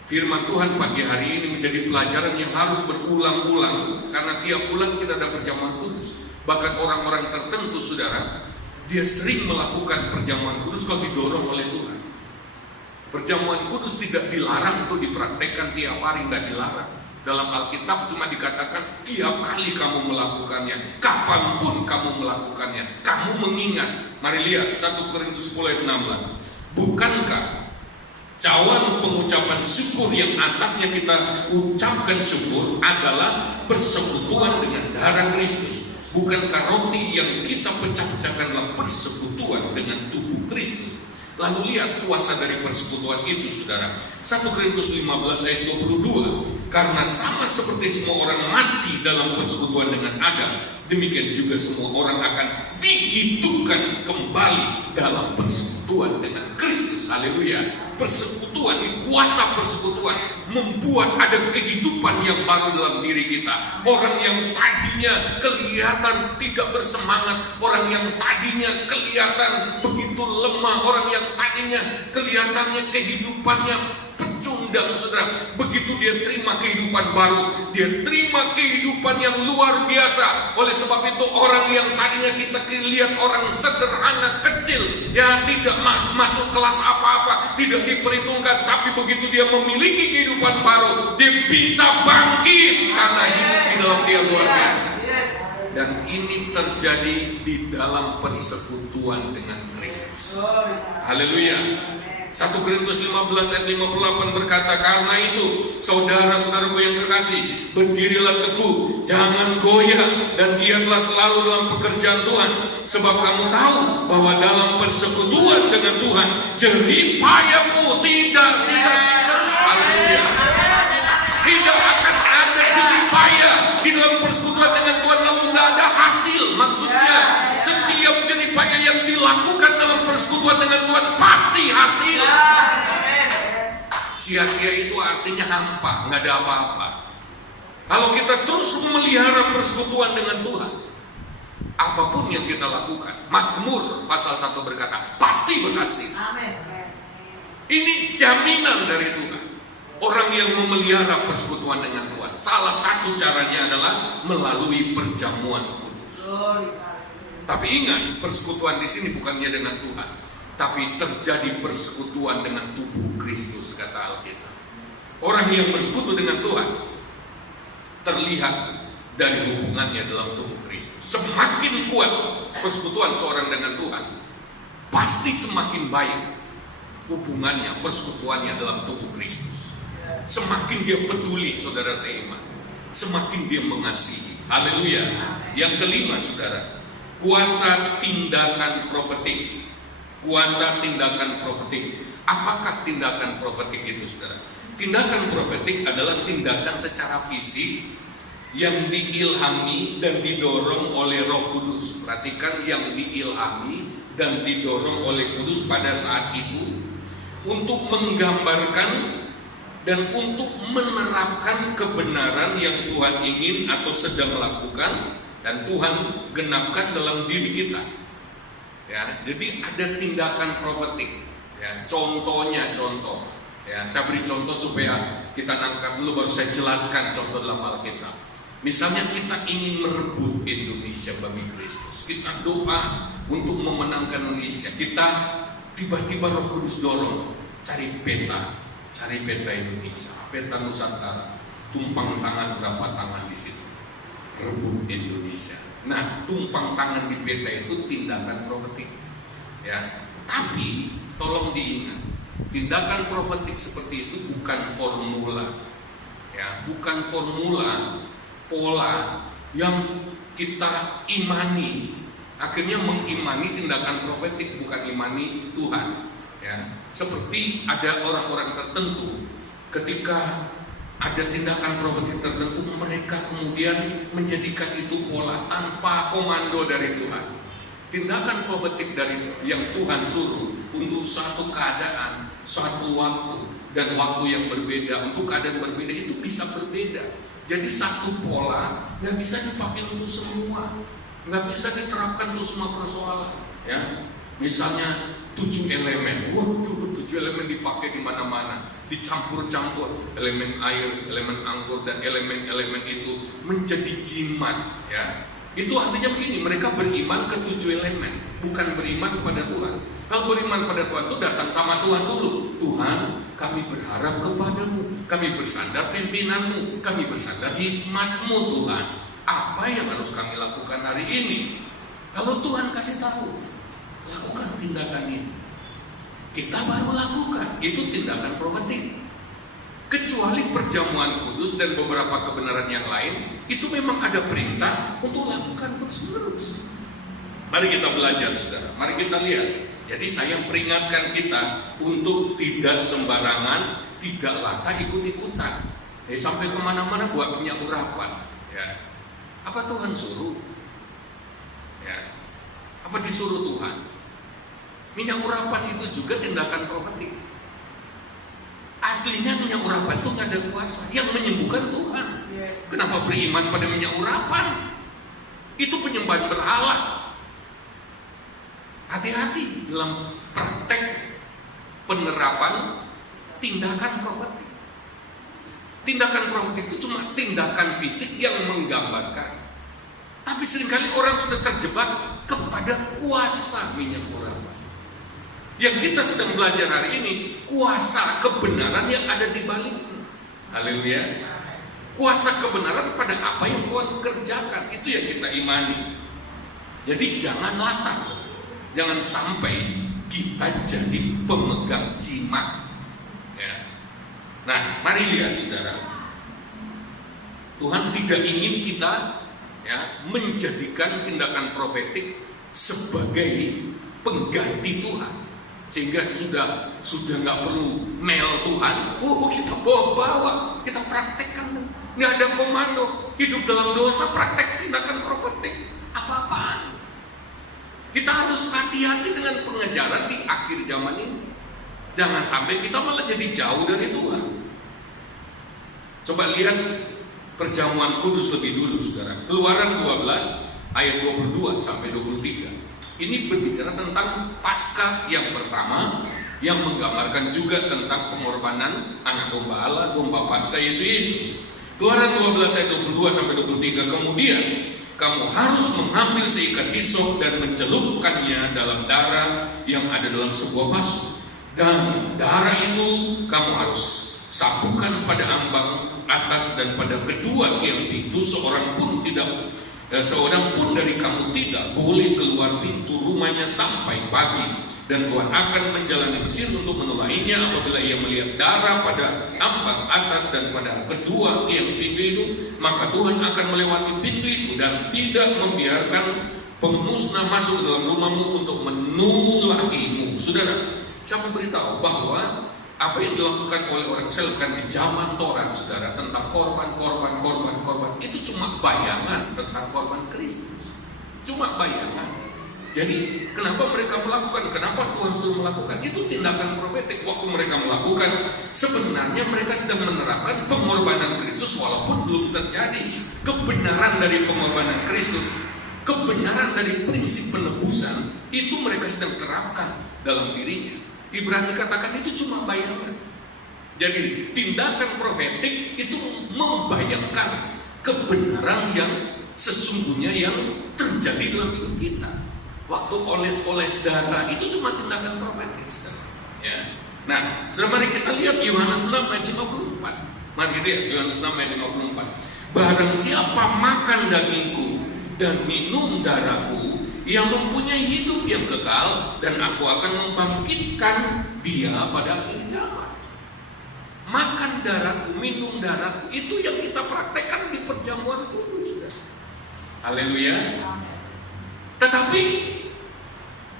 firman Tuhan pagi hari ini menjadi pelajaran yang harus berulang-ulang. Karena tiap bulan kita ada perjamuan kudus. Bahkan orang-orang tertentu, saudara, dia sering melakukan perjamuan kudus kalau didorong oleh Tuhan. Perjamuan kudus tidak dilarang untuk dipraktekkan tiap hari, tidak dilarang. Dalam Alkitab cuma dikatakan tiap kali kamu melakukannya, kapanpun kamu melakukannya, kamu mengingat. Mari lihat 1 Korintus 10:16. Bukankah cawan pengucapan syukur yang atasnya kita ucapkan syukur adalah persekutuan dengan darah Kristus? Bukankah roti yang kita pecah-pecahkan adalah persekutuan dengan tubuh Kristus? Lalu lihat kuasa dari persekutuan itu, saudara. 1 Korintus 15 ayat 22. Karena sama seperti semua orang mati dalam persekutuan dengan Adam, demikian juga semua orang akan dihidupkan kembali dalam persekutuan dengan Kristus. Haleluya. Persekutuan, kuasa persekutuan membuat ada kehidupan yang baru dalam diri kita. Orang yang tadinya kelihatan tidak bersemangat, orang yang tadinya kelihatan begitu lemah, orang yang tadinya kelihatannya kehidupannya pecundang, saudara. Begitu dia terima kehidupan baru, dia terima kehidupan yang luar biasa. Oleh sebab itu orang yang tadinya kita lihat orang sederhana, kecil, ya tidak masuk kelas apa-apa, tidak diperhitungkan, tapi begitu dia memiliki kehidupan baru, dia bisa bangkit karena hidup di dalam dia luar biasa. Dan ini terjadi di dalam persekutuan dengan Kristus. Haleluya. 1 Korintus 15 ayat 58 berkata, karena itu saudara-saudaraku yang kekasih, berdirilah teguh, jangan goyah, dan giatlah selalu dalam pekerjaan Tuhan, sebab kamu tahu bahwa dalam persekutuan dengan Tuhan jerih payahmu tidak sia-sia. Haleluya. Tidak akan ada jerih payah di dalam persekutuan dengan Tuhan lalu tidak ada hasil. Maksudnya setiap jerih payah yang dilakukan persekutuan dengan Tuhan pasti hasil. Sia-sia itu artinya hampa, nggak ada apa-apa. Kalau kita terus memelihara persekutuan dengan Tuhan, apapun yang kita lakukan, Mazmur pasal 1 berkata, pasti berhasil. Ini jaminan dari Tuhan. Orang yang memelihara persekutuan dengan Tuhan, salah satu caranya adalah melalui perjamuan kudus. Tapi ingat, persekutuan di sini bukannya dengan Tuhan, tapi terjadi persekutuan dengan tubuh Kristus, kata Alkitab. Orang yang bersekutu dengan Tuhan terlihat dari hubungannya dalam tubuh Kristus. Semakin kuat persekutuan seorang dengan Tuhan, pasti semakin baik hubungannya, persekutuannya dalam tubuh Kristus. Semakin dia peduli, saudara seiman, semakin dia mengasihi. Haleluya. Yang kelima, saudara, kuasa tindakan profetik. Kuasa tindakan profetik. Apakah tindakan profetik itu, saudara? Tindakan profetik adalah tindakan secara fisik yang diilhami dan didorong oleh Roh Kudus. Perhatikan, yang diilhami dan didorong oleh Kudus pada saat itu untuk menggambarkan dan untuk menerapkan kebenaran yang Tuhan ingin atau sedang lakukan dan Tuhan genapkan dalam diri kita. Ya, jadi ada tindakan profetik. Ya, contoh. Ya, saya beri contoh supaya kita tangkap dulu, baru saya jelaskan contoh dalam Alkitab. Misalnya kita ingin merebut Indonesia bagi Kristus. Kita doa untuk memenangkan Indonesia. Kita tiba-tiba Roh Kudus dorong, cari peta Indonesia, peta Nusantara, tumpang tangan berapa tangan di situ, rebut Indonesia. Nah, tumpang tangan di peta itu tindakan profetik. Ya, tapi tolong diingat, tindakan profetik seperti itu bukan formula, ya, bukan formula pola yang kita imani. Akhirnya mengimani tindakan profetik, bukan imani Tuhan. Ya, seperti ada orang-orang tertentu ketika ada tindakan profetik tertentu, mereka kemudian menjadikan itu pola tanpa komando dari Tuhan. Tindakan profetik dari yang Tuhan suruh untuk suatu keadaan, suatu waktu dan waktu yang berbeda, untuk keadaan berbeda itu bisa berbeda. Jadi satu pola nggak bisa dipakai untuk semua, nggak bisa diterapkan untuk semua persoalan. Ya, misalnya 7 elemen, 7 elemen dipakai di mana-mana, dicampur-campur elemen air, elemen anggur dan elemen-elemen itu menjadi jimat. Ya, itu artinya begini, mereka beriman ke 7 elemen, bukan beriman kepada Tuhan. Kalau beriman pada Tuhan itu datang sama Tuhan dulu. Tuhan, kami berharap kepadamu, kami bersandar pimpinanmu, kami bersandar hikmatmu Tuhan. Apa yang harus kami lakukan hari ini? Kalau Tuhan kasih tahu, lakukan tindakan ini, kita baru lakukan. Itu tindakan profetik. Kecuali perjamuan kudus dan beberapa kebenaran yang lain, itu memang ada perintah untuk lakukan terus-menerus. Mari kita belajar, saudara. Mari kita lihat. Jadi saya peringatkan kita untuk tidak sembarangan, tidak lata ikut-ikutan. Sampai kemana-mana buat punya urapan. Ya. Apa Tuhan suruh? Ya. Apa disuruh Tuhan? Minyak urapan itu juga tindakan profetik. Aslinya minyak urapan itu nggak ada kuasa. Yang menyembuhkan Tuhan. Kenapa beriman pada minyak urapan? Itu penyembahan berhala. Hati-hati dalam praktek penerapan tindakan profetik. Tindakan profetik itu cuma tindakan fisik yang menggambarkan. Tapi seringkali orang sudah terjebak kepada kuasa minyak urapan. Yang kita sedang belajar hari ini, kuasa kebenaran yang ada di baliknya. Haleluya. Kuasa kebenaran pada apa yang Tuhan kerjakan, itu yang kita imani. Jadi jangan latah. Jangan sampai kita jadi pemegang jimat. Ya. Nah, mari lihat, saudara. Tuhan tidak ingin kita menjadikan tindakan profetik sebagai pengganti Tuhan, sehingga sudah nggak perlu mel Tuhan. Kita bawa, kita praktekkan, nggak ada komando. Hidup dalam dosa, praktek tindakan profetik apa-apaan. Kita harus harus hati-hati dengan pengejaran di akhir zaman ini. Jangan sampai kita malah jadi jauh dari Tuhan. Coba lihat perjamuan kudus lebih dulu, saudara. Keluaran 12 ayat 22 sampai 23. Ini berbicara tentang Paskah yang pertama, yang menggambarkan juga tentang pengorbanan anak domba Allah, domba Paskah, yaitu Yesus. Keluaran 12 ayat 22 sampai 23. Kemudian kamu harus mengambil seikat hisop dan mencelupkannya dalam darah yang ada dalam sebuah basuh. Dan darah itu kamu harus sapukan pada ambang atas dan pada kedua tiang pintu. Seorang pun dari kamu tidak boleh keluar pintu rumahnya sampai pagi. Dan Tuhan akan menjalani Mesir untuk menulainya apabila ia melihat darah pada ambang atas dan pada kedua tiang pintu itu, maka Tuhan akan melewati pintu itu dan tidak membiarkan pemusnah masuk ke dalam rumahmu untuk menulaimu. Saudara, saya memberitahu bahwa apa yang dilakukan oleh orang Israel di zaman Taurat, saudara, tentang korban itu cuma bayangan tentang korban Kristus, cuma bayangan. Jadi kenapa mereka melakukan? Kenapa Tuhan suruh melakukan? Itu tindakan profetik. Waktu mereka melakukan, sebenarnya mereka sedang menerapkan pengorbanan Kristus walaupun belum terjadi. Kebenaran dari pengorbanan Kristus, kebenaran dari prinsip penebusan, itu mereka sedang terapkan dalam dirinya. Ibrani katakan itu cuma bayangan. Jadi tindakan profetik itu membayangkan kebenaran yang sesungguhnya yang terjadi dalam hidup kita. Waktu oles-oles darah itu cuma tindakan profetik, ya. Nah, mari kita lihat Yohanes 6 ayat 54. Mari kita lihat Yohanes 6 ayat 54. Barang siapa makan dagingku dan minum darahku, yang mempunyai hidup yang kekal, dan aku akan membangkitkan dia pada akhir zaman. Makan darahku, minum darahku, itu yang kita praktekkan di perjamuan kudus. Haleluya. Tetapi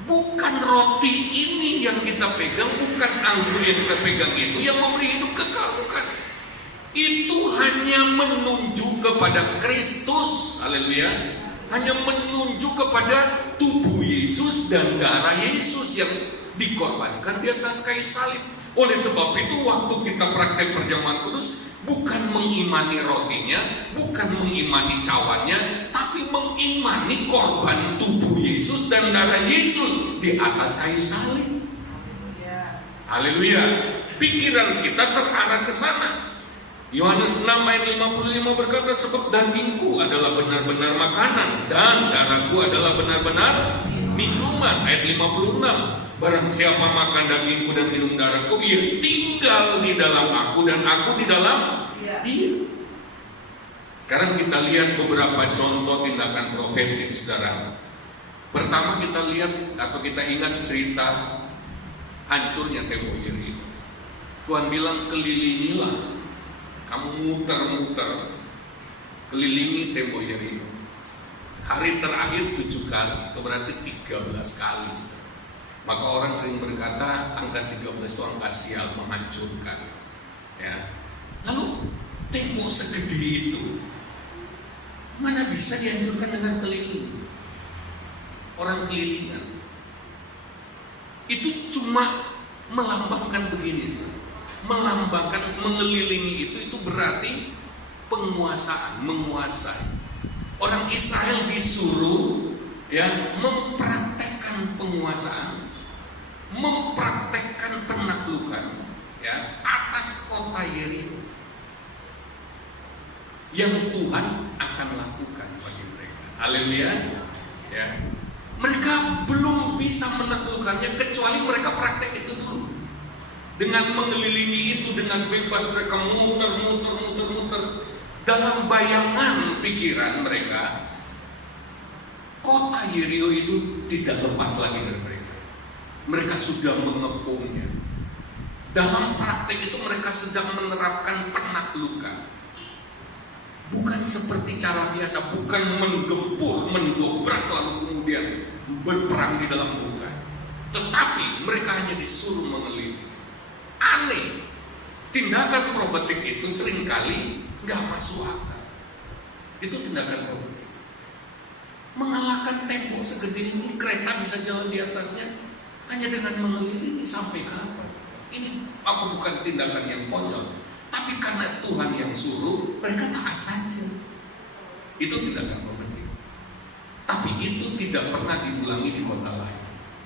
bukan roti ini yang kita pegang, bukan anggur yang kita pegang itu yang memberi hidup kekal, bukan. Itu hanya menunjuk kepada Kristus. Haleluya. Hanya menunjuk kepada tubuh Yesus dan darah Yesus yang dikorbankan di atas kayu salib. Oleh sebab itu waktu kita praktek perjamuan kudus, bukan mengimani rotinya, bukan mengimani cawannya, tapi mengimani korban tubuh Yesus dan darah Yesus di atas kayu salib. Haleluya. Pikiran kita terarah ke sana. Yohanes 6 ayat 55 berkata, sebab dagingku adalah benar-benar makanan dan darahku adalah benar-benar minuman. Ayat 56, barang siapa makan dagingku dan minum darahku, ia tinggal di dalam aku dan aku di dalam dia. Sekarang kita lihat beberapa contoh tindakan profetik, saudara. Pertama kita lihat atau kita ingat cerita hancurnya tembok Yeriko. Tuhan bilang, kelilingilah, kamu muter-muter, kelilingi tembok Yeriko. Hari terakhir 7 kali, itu berarti 13 kali. Maka orang sering berkata angka 13 itu angka sial, menghancurkan. Ya. Lalu tembok segede itu mana bisa dihancurkan dengan keliling? Orang kelilingan itu cuma melambangkan begini, melambangkan mengelilingi itu berarti penguasaan, menguasai. Orang Israel disuruh ya mempraktekkan penguasaan, mempraktekkan penaklukan ya atas kota Yeriko yang Tuhan akan lakukan bagi mereka. Haleluya. Ya. Mereka belum bisa menaklukkannya kecuali mereka praktek itu dulu. Dengan mengelilingi itu dengan bebas, mereka muter dalam bayangan pikiran mereka. Kota Yeriko itu tidak lepas lagi dari mereka. Mereka sudah mengepungnya. Dalam praktek itu mereka sedang menerapkan penaklukan. Bukan seperti cara biasa, bukan menggempur, mendobrak lalu kemudian berperang di dalam bukan. Tetapi mereka hanya disuruh mengelilingi. Aneh, tindakan profetik itu seringkali nggak masuk akal. Itu tindakan profetik. mengalahkan tembok segede ini, kereta bisa jalan di atasnya hanya dengan mengelilingi. Sampai kapan? Ini apa bukan tindakan yang konyol? Tapi karena Tuhan yang suruh, mereka taat saja. Itu tindakan profetik. Tapi itu tidak pernah diulangi di kota lain.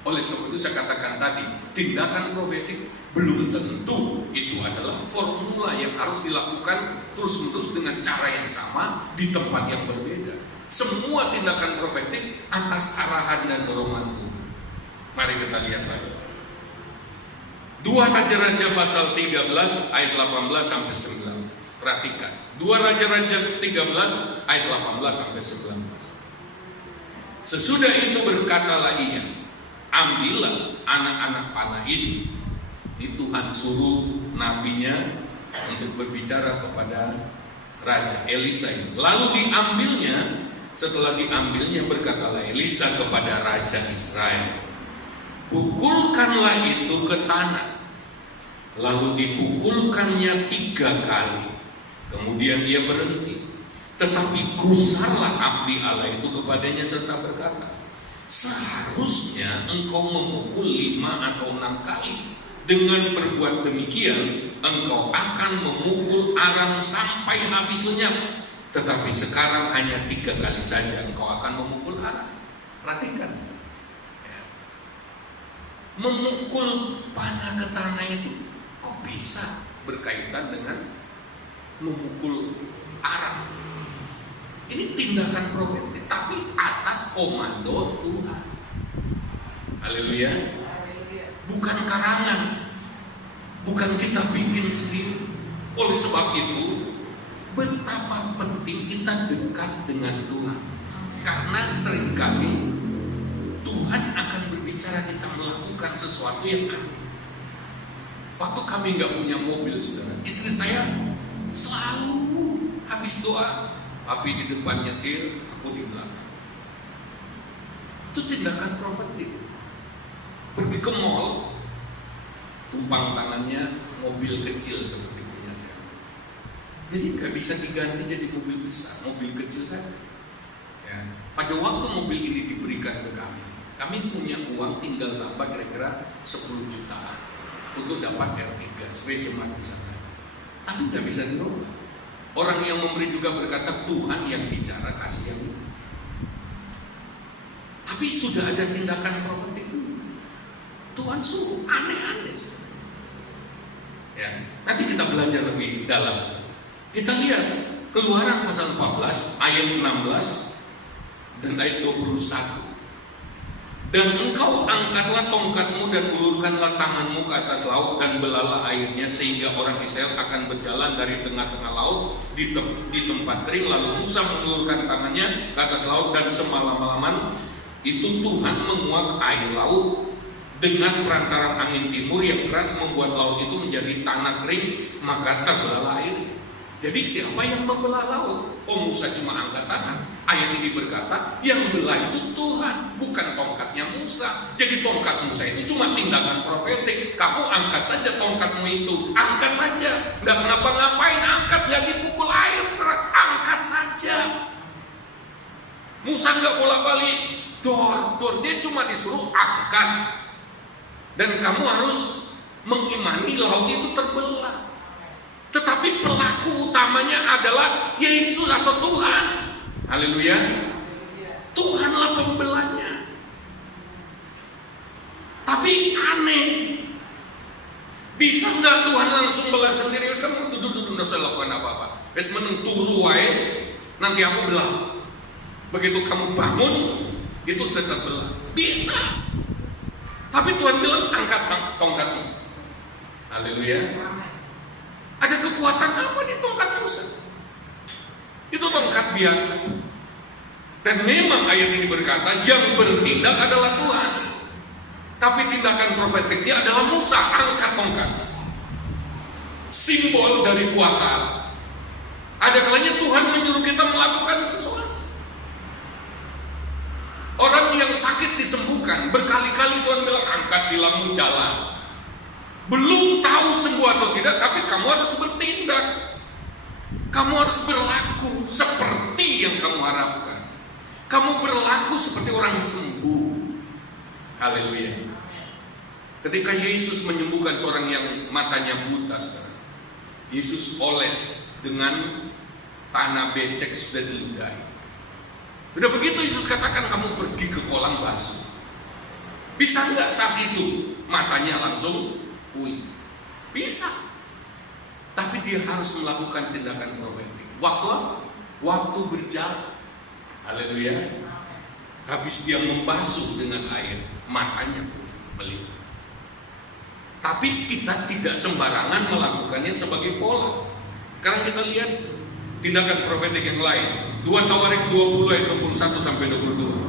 Oleh sebab itu saya katakan tadi, tindakan profetik belum tentu itu adalah formula yang harus dilakukan terus-menerus dengan cara yang sama di tempat yang berbeda. Semua tindakan profetik atas arahan dan dorongan Tuhan. Mari kita lihat lagi. 2 Raja-Raja pasal 13 ayat 18 sampai 19. Perhatikan. 2 Raja-Raja 13 ayat 18 sampai 19. Sesudah itu berkatalah ia, ambillah anak-anak panah itu. Ini Tuhan suruh nabinya untuk berbicara kepada Raja Elisa ini. Lalu diambilnya, setelah diambilnya berkatalah Elisa kepada Raja Israel, pukulkanlah itu ke tanah. Lalu dipukulkannya 3 kali. Kemudian dia berhenti. Tetapi gusarlah abdi Allah itu kepadanya serta berkata, seharusnya engkau memukul 5 atau 6 kali. Dengan berbuat demikian, engkau akan memukul Aram sampai habis lenyap. Tetapi sekarang hanya 3 kali saja engkau akan memukul Aram. Perhatikan. Memukul panah ke tanah itu kok bisa berkaitan dengan memukul Aram? Ini tindakan profetik, tapi atas komando Tuhan. Haleluya. Bukan karangan, bukan kita bikin sendiri. Oleh sebab itu, betapa penting kita dekat dengan Tuhan. Karena seringkali Tuhan akan berbicara kita melakukan sesuatu yang aneh. Waktu kami nggak punya mobil, saudara, istri saya selalu habis doa, api di depan nyetir, aku di belakang. Itu tindakan profetik. Pergi ke mall, tumpang tangannya mobil kecil seperti punya saya. Jadi nggak bisa diganti jadi mobil besar, mobil kecil saja. Ya. Pada waktu mobil ini diberikan ke kami punya uang tinggal tambah kira-kira 10 jutaan untuk dapat R3 supaya jemaat bisa naik. Tapi nggak bisa dirubah. Orang yang memberi juga berkata, Tuhan yang bicara, kasih yang ini. Tapi sudah ada tindakan profetik. Tuhan suruh aneh-aneh. Ya, nanti kita belajar lebih dalam. Kita lihat Keluaran pasal 14 ayat 16 dan ayat 21. Dan engkau angkatlah tongkatmu dan ulurkanlah tanganmu ke atas laut dan belalah airnya sehingga orang Israel akan berjalan dari tengah-tengah laut di tempat kering. Lalu Musa mengulurkan tangannya ke atas laut dan semalam-malaman itu Tuhan menguak air laut dengan perantaran angin timur yang keras membuat laut itu menjadi tanah kering, maka terbelah air. Jadi siapa yang membelah laut? Oh, Musa cuma angkat tangan. Ayat ini berkata, yang belah itu Tuhan, bukan tongkatnya Musa. Jadi tongkat Musa itu cuma tindakan profetik. Kamu angkat saja tongkatmu itu, angkat saja. Nggak ngapa-ngapain, angkat, jadi pukul air, angkat saja. Musa nggak bolak-balik, dor, dia cuma disuruh angkat. Dan kamu harus mengimani laut itu terbelah. Tetapi pelaku utamanya adalah Yesus atau Tuhan. Haleluya. Tuhanlah pembelahnya. Tapi aneh, bisa nggak Tuhan langsung belah sendiri? Kamu duduk-duduk nggak usah lakukan apa-apa. Wes meneng turu wae, nanti aku belah. Begitu kamu bangun, itu sudah terbelah. Bisa. Tapi Tuhan bilang angkat tongkatmu. Haleluya. Ada kekuatan apa di tongkat Musa? Itu tongkat biasa. Dan memang ayat ini berkata yang bertindak adalah Tuhan. Tapi tindakan profetiknya adalah Musa, angkat tongkat. Simbol dari kuasa. Ada kalanya Tuhan menyuruh kita melakukan sesuatu. Orang yang sakit disembuhkan, berkali-kali Tuhan bilang angkat bilangmu jalan. Belum tahu sembuh atau tidak, tapi kamu harus bertindak. Kamu harus berlaku seperti yang kamu harapkan. Kamu berlaku seperti orang sembuh. Haleluya. Ketika Yesus menyembuhkan seorang yang matanya buta, saudara, Yesus oles dengan tanah becek sudah diludahi. Udah begitu Yesus katakan, kamu pergi ke kolam basuh. Bisa nggak saat itu matanya langsung pulih? Bisa. Tapi dia harus melakukan tindakan profetik. Waktu apa? Waktu berjalan. Haleluya. Habis dia membasuh dengan air, matanya pulih, melihat. Tapi kita tidak sembarangan melakukannya sebagai pola. Sekarang kita lihat tindakan profetik yang lain. 2 Tawarik 20 ayat 21 sampai 22.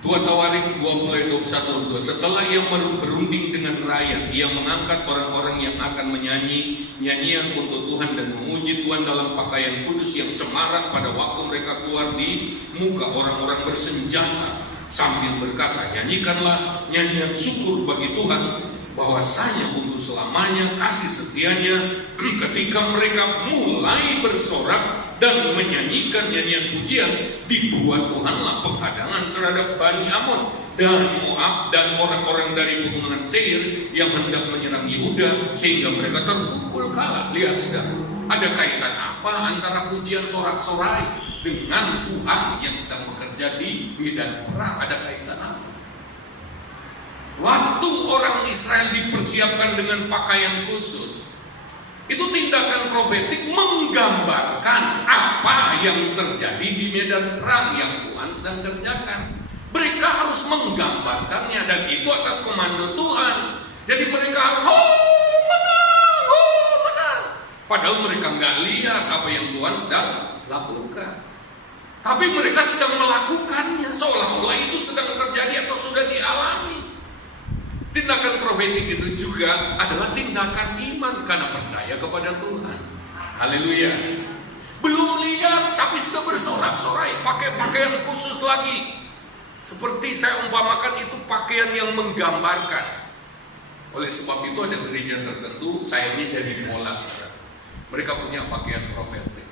2 Tawarik 20 ayat 21. Setelah ia berunding dengan rakyat, ia mengangkat orang-orang yang akan menyanyi nyanyian untuk Tuhan dan memuji Tuhan dalam pakaian kudus yang semarak pada waktu mereka keluar di muka orang-orang bersenjata, sambil berkata, nyanyikanlah nyanyian syukur bagi Tuhan, bahwasanya untuk selamanya kasih setianya. Ketika mereka mulai bersorak dan menyanyikan nyanyian pujian, dibuat Tuhanlah penghadangan terhadap Bani Amon dan Moab dan orang-orang dari pegunungan Seir yang hendak menyerang Yehuda, sehingga mereka terpukul kalah. Lihat saudara, ada kaitan apa antara pujian sorak-sorai dengan Tuhan yang sedang bekerja di medan perang? Ada kaitan apa? Waktu orang Israel dipersiapkan dengan pakaian khusus, itu tindakan profetik menggambarkan apa yang terjadi di medan perang yang Tuhan sedang kerjakan. Mereka harus menggambarkannya, dan itu atas komando Tuhan. Jadi mereka harus menang. Padahal mereka nggak lihat apa yang Tuhan sedang lakukan. Tapi mereka sedang melakukannya seolah-olah itu sedang terjadi atau sudah dialami. Tindakan profetik itu juga adalah tindakan iman karena percaya kepada Tuhan. Haleluya. Belum lihat tapi sudah bersorak-sorai, pakai pakaian khusus lagi. Seperti saya umpamakan, itu pakaian yang menggambarkan. Oleh sebab itu ada gereja tertentu sayangnya jadi pola, saudara. Mereka punya pakaian profetik.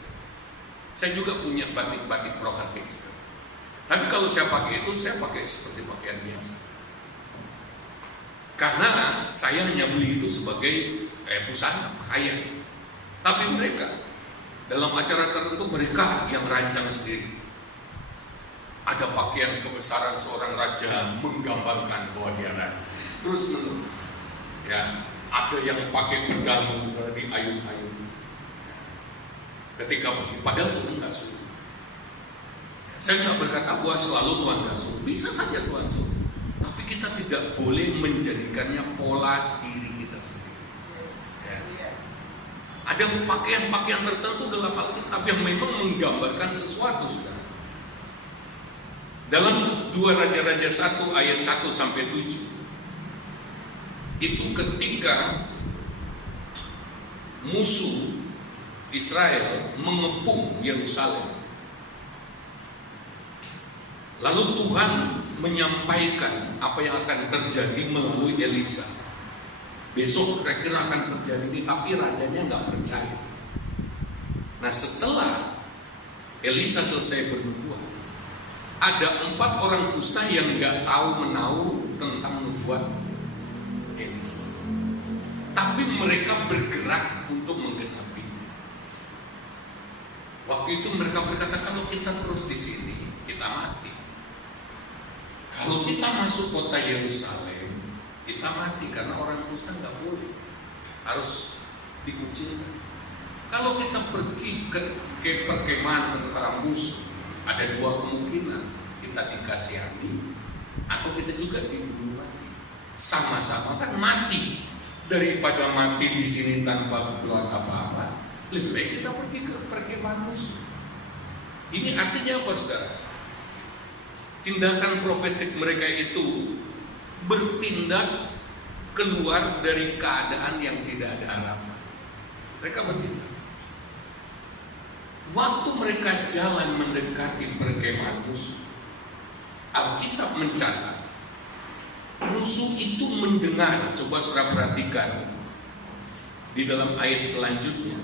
Saya juga punya batik-batik profetik, saudara. Tapi kalau saya pakai itu, saya pakai seperti pakaian biasa. Karena saya hanya beli itu sebagai busana pakaian. Tapi mereka dalam acara tertentu mereka yang rancang sendiri. Ada pakaian kebesaran seorang raja menggambarkan bahwa dia raja. Terus menerus. Ya, ada yang pakai pedang di ayun-ayun. Ketika padahal Tuhan nggak suruh. Saya nggak berkata bahwa selalu Tuhan nggak suruh. Bisa saja Tuhan suruh. Tapi kita tidak boleh menjadikannya pola diri kita sendiri. Ya. Ada pakaian-pakaian tertentu dalam Alkitab yang memang menggambarkan sesuatu, saudara. Dalam 2 Raja-Raja 1 ayat 1 sampai 7, itu ketika musuh Israel mengepung Yerusalem, lalu Tuhan menyampaikan apa yang akan terjadi melalui Elisa. Besok kira-kira akan terjadi ini, tapi rajanya nggak percaya. Nah, setelah Elisa selesai bernubuat, ada 4 orang kusta yang nggak tahu menahu tentang nubuat Elisa, tapi mereka bergerak untuk menggenapinya. Waktu itu mereka berkata, kalau kita terus di sini, kita mati. Kalau kita masuk kota Yerusalem, kita mati karena orang kusta nggak boleh, harus dikucilkan. Kalau kita pergi ke perkemahan tentara musuh, ada 2 kemungkinan, kita dikasihani atau kita juga dibunuh mati. Sama-sama kan mati. Daripada mati di sini tanpa berbuat apa-apa, lebih baik kita pergi ke perkemahan musuh. Ini artinya apa, saudara? Tindakan profetik mereka itu bertindak keluar dari keadaan yang tidak ada harapan. Mereka bertindak. Waktu mereka jalan mendekati perkemahan musuh, Alkitab mencatat musuh itu mendengar. Coba saudara perhatikan di dalam ayat selanjutnya,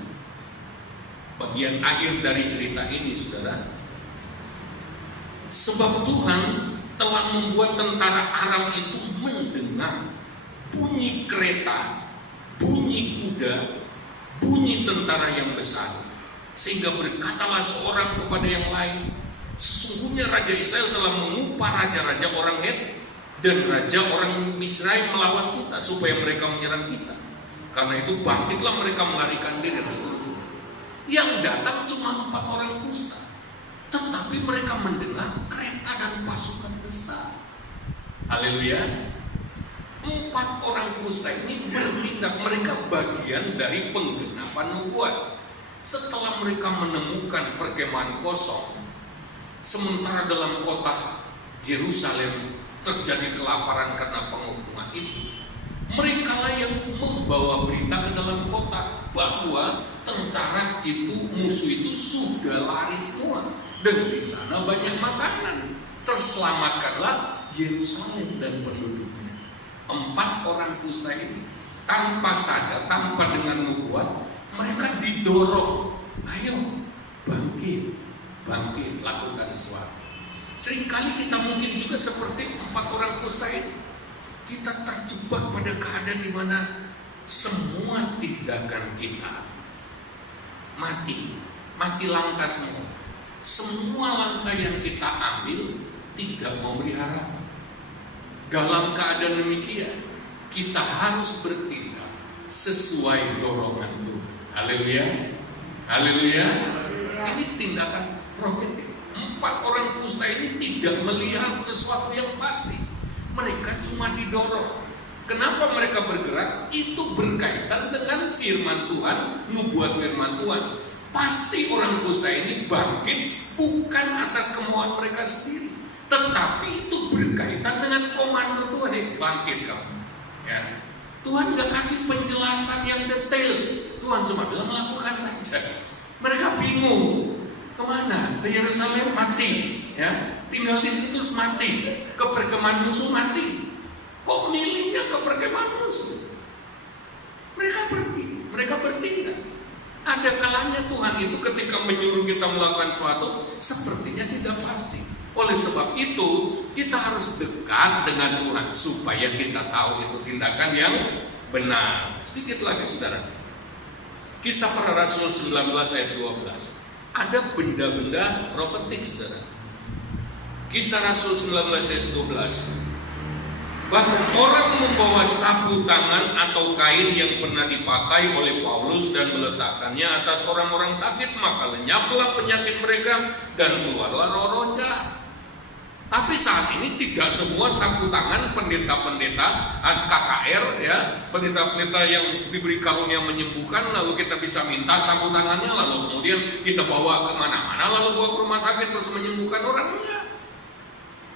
bagian akhir dari cerita ini, saudara. Sebab Tuhan telah membuat tentara Aram itu mendengar bunyi kereta, bunyi kuda, bunyi tentara yang besar. Sehingga berkatalah seorang kepada yang lain, sesungguhnya Raja Israel telah mengupah raja-raja orang Het dan raja orang Misraim melawan kita supaya mereka menyerang kita. Karena itu bangkitlah mereka melarikan diri dan seterusnya. Yang datang cuma 4 orang kusta, tetapi mereka mendengar kereta dan pasukan besar. Haleluya. 4 orang kusta ini bertindak, mereka bagian dari penggenapan nubuat. Setelah mereka menemukan perkemahan kosong, sementara dalam kota Yerusalem terjadi kelaparan karena penghukuman itu, mereka lah yang membawa berita ke dalam kota bahwa tentara itu, musuh itu sudah lari semua dan di sana banyak makanan. Terselamatkanlah Yerusalem dan penduduknya. 4 orang kusta ini tanpa sadar, tanpa dengan nubuat, mereka didorong, ayo bangkit, lakukan sesuatu. Seringkali kita mungkin juga seperti 4 orang kusta ini. Kita terjebak pada keadaan di mana semua tindakan kita mati langkah semua. Semua langkah yang kita ambil tidak memberi harapan. Dalam keadaan demikian, kita harus bertindak sesuai dorongan Tuhan. Haleluya, haleluya. Ini tindakan profetik. 4 orang kusta ini tidak melihat sesuatu yang pasti. Mereka cuma didorong. Kenapa mereka bergerak? Itu berkaitan dengan firman Tuhan, nubuat firman Tuhan. Pasti orang kusta ini bangkit bukan atas kemauan mereka sendiri, tetapi itu berkaitan dengan komando Tuhan. Bangkit kamu, ya. Tuhan gak kasih penjelasan yang detail. Tuhan cuma bilang lakukan saja. Mereka bingung, kemana? Ke Yerusalem mati, ya. Tinggal di situ terus mati. Ke perkemahan musuh mati. Kok milihnya ke perkemahan musuh? Mereka pergi, mereka bertindak. Ada kalanya Tuhan itu ketika menyuruh kita melakukan sesuatu, sepertinya tidak pasti. Oleh sebab itu, kita harus dekat dengan Tuhan supaya kita tahu itu tindakan yang benar. Sedikit lagi saudara, Kisah Para Rasul 19 ayat 12. Ada benda-benda profetik saudara. Kisah Rasul 19 ayat 12. Bahkan orang membawa sapu tangan atau kain yang pernah dipakai oleh Paulus dan meletakkannya atas orang-orang sakit, maka lenyaplah penyakit mereka dan keluarlah roh-roh jahat. Tapi saat ini tidak semua sapu tangan pendeta-pendeta KKR, ya, pendeta-pendeta yang diberi karunia menyembuhkan, lalu kita bisa minta sapu tangannya, lalu kemudian kita bawa kemana-mana, lalu bawa ke rumah sakit terus menyembuhkan orangnya.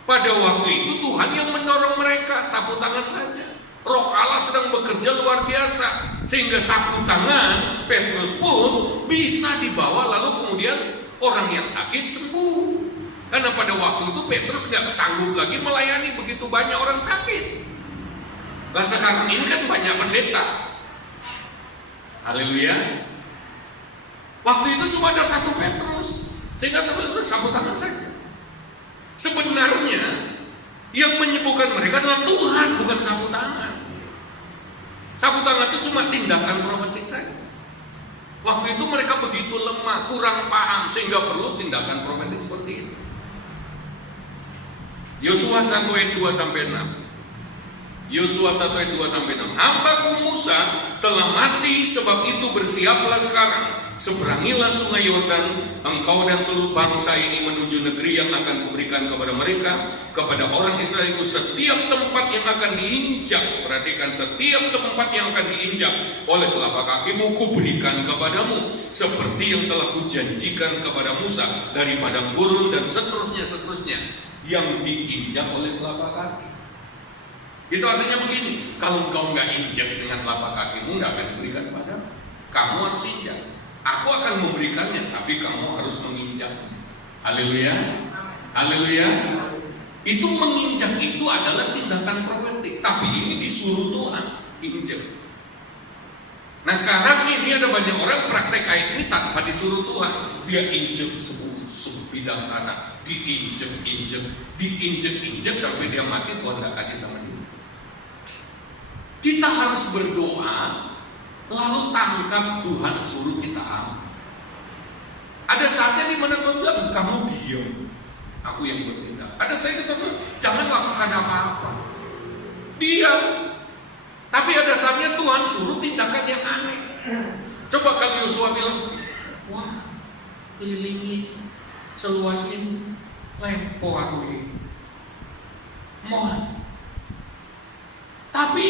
Pada waktu itu Tuhan yang mendorong mereka, sapu tangan saja. Roh Allah sedang bekerja luar biasa, sehingga sapu tangan Petrus pun bisa dibawa, lalu kemudian orang yang sakit sembuh. Karena pada waktu itu Petrus gak sanggup lagi melayani begitu banyak orang sakit. Nah sekarang ini kan banyak pendeta. Haleluya. Waktu itu cuma ada 1 Petrus, sehingga Petrus sapu tangan saja. Sebenarnya yang menyembuhkan mereka adalah Tuhan, bukan sapu tangan. Sapu tangan itu cuma tindakan profetik saja. Waktu itu mereka begitu lemah, kurang paham, sehingga perlu tindakan profetik seperti itu. Yosua 1 ayat 2 sampai 6. Yosua 1 ayat 2 sampai 6. Hambaku Musa telah mati, sebab itu bersiaplah sekarang. Seberangilah sungai Yordan, engkau dan seluruh bangsa ini menuju negeri yang akan kuberikan kepada mereka, kepada orang Israel itu. Setiap tempat yang akan diinjak, perhatikan, setiap tempat yang akan diinjak oleh telapak kakimu kuberikan kepadamu, seperti yang telah kujanjikan kepada Musa dari padang gurun, dan seterusnya yang diinjak oleh telapak kaki. Itu artinya begini, kalau kau nggak injak dengan telapak kakimu, nggak akan diberikan padamu. Kamu harus injak. Aku akan memberikannya, tapi kamu harus menginjaknya. Haleluya, haleluya. Itu menginjak itu adalah tindakan profetik, tapi ini disuruh Tuhan, injak. Nah sekarang ini ada banyak orang praktek kayak ini tanpa disuruh Tuhan. Dia injak sebidang tanah, diinjek sampai dia mati, Tuhan gak kasih sama dia. Kita harus berdoa, lalu tangkap Tuhan suruh kita ambil. Ada saatnya di mana Tuhan bilang, kamu diam, aku yang bertindak. Ada saatnya Tuhan bilang, jangan lakukan apa-apa, diam. Tapi ada saatnya Tuhan suruh tindakan yang aneh. Coba kalau Yosua bilang, wah, kelilingi seluas ini, lempo aku ini, mohon. Tapi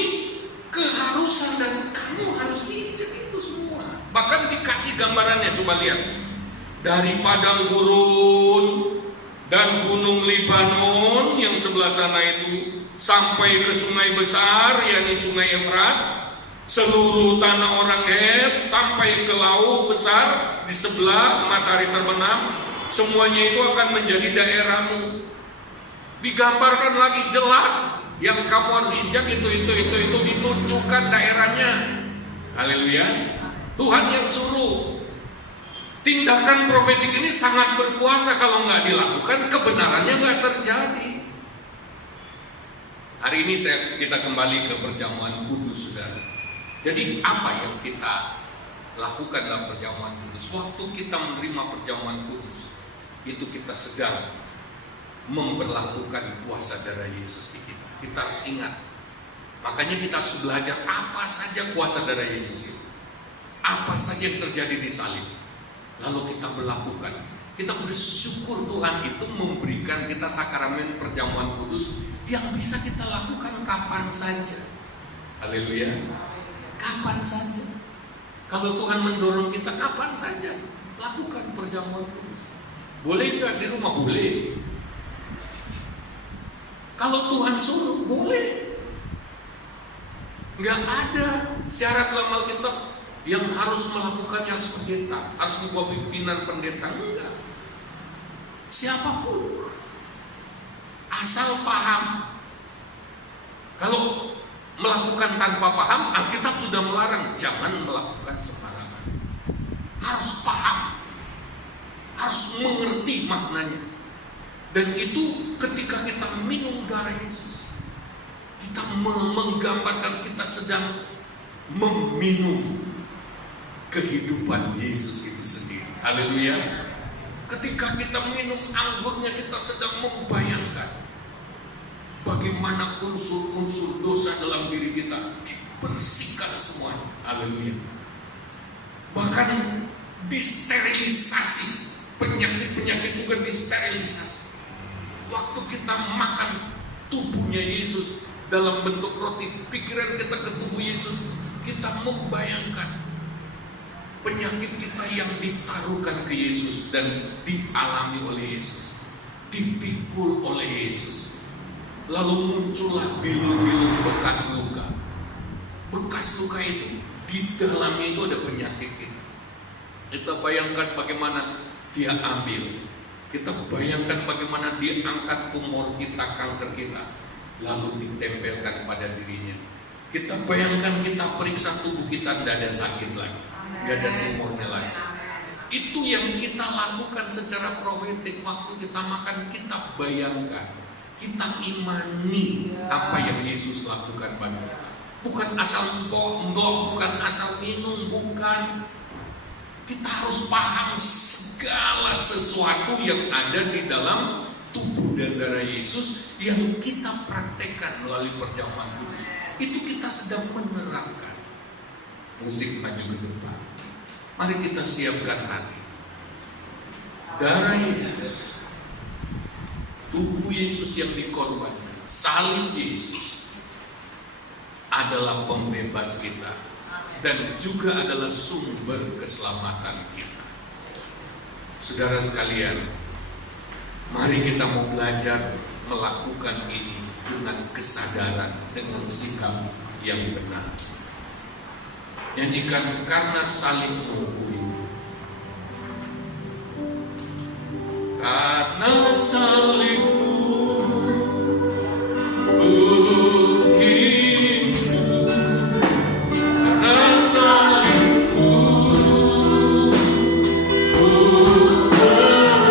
keharusan dan kamu harus injek itu semua. Bahkan dikasih gambarannya, coba lihat. Dari padang gurun dan gunung Libanon yang sebelah sana itu sampai ke sungai besar, yakni sungai Efrat, seluruh tanah orang Het sampai ke laut besar di sebelah matahari terbenam, semuanya itu akan menjadi daerahmu. Digambarkan lagi jelas, yang kamu harus injak itu ditunjukkan daerahnya. Haleluya. Tuhan yang suruh. Tindakan profetik ini sangat berkuasa. Kalau nggak dilakukan, kebenarannya nggak terjadi. Hari ini kita kembali ke perjamuan kudus, saudara. Jadi apa yang kita lakukan dalam perjamuan kudus? Waktu kita menerima perjamuan kudus, itu kita sedang memperlakukan kuasa darah Yesus di kita. Kita harus ingat. Makanya kita harus belajar apa saja kuasa darah Yesus itu. Apa saja yang terjadi di salib. Lalu kita berlakukan. Kita bersyukur Tuhan itu memberikan kita sakramen perjamuan kudus yang bisa kita lakukan kapan saja. Haleluya. Kapan saja. Kalau Tuhan mendorong kita kapan saja, lakukan perjamuan kudus. Boleh nggak di rumah? Boleh. Kalau Tuhan suruh, boleh. Nggak ada syarat dalam Alkitab yang harus melakukannya harus pendeta, harus membawa pimpinan pendeta. Enggak. Siapapun, asal paham. Kalau melakukan tanpa paham, Alkitab sudah melarang. Jangan melakukan sembarangan. Harus paham, harus mengerti maknanya. Dan itu ketika kita minum darah Yesus, kita menggambarkan kita sedang meminum kehidupan Yesus itu sendiri. Haleluya. Ketika kita minum anggurnya, kita sedang membayangkan bagaimana unsur-unsur dosa dalam diri kita dibersihkan semuanya. Haleluya. Bahkan disterilisasi, penyakit-penyakit juga disterilisasi. Waktu kita makan tubuhnya Yesus dalam bentuk roti, pikiran kita ke tubuh Yesus, kita membayangkan penyakit kita yang ditaruhkan ke Yesus dan dialami oleh Yesus, dipikul oleh Yesus. Lalu muncullah bilur-bilur bekas luka. Bekas luka itu, di dalamnya itu ada penyakit kita. Kita bayangkan bagaimana dia ambil. Kita bayangkan bagaimana dia angkat tumor kita, kanker kita, lalu ditempelkan pada dirinya. Kita bayangkan kita periksa tubuh kita, tidak ada sakit lagi, tidak ada tumornya lagi. Itu yang kita lakukan secara profetik. Waktu kita makan, kita bayangkan, kita imani apa yang Yesus lakukan bagi kita. Bukan asal mbok, bukan asal minum, bukan. Kita harus paham segala sesuatu yang ada di dalam tubuh dan darah Yesus yang kita praktekkan melalui perjamuan kudus. Itu kita sedang menerapkan. Musik maju ke depan. Mari kita siapkan hati. Darah Yesus, tubuh Yesus yang dikorbankan, salib Yesus adalah pembebas kita dan juga adalah sumber keselamatan kita. Saudara sekalian, mari kita mau belajar melakukan ini dengan kesadaran, dengan sikap yang benar. Nyanyikan karena salibmu ku hidup. Karena salibmu ku hidup. Karena salibmu ku menang.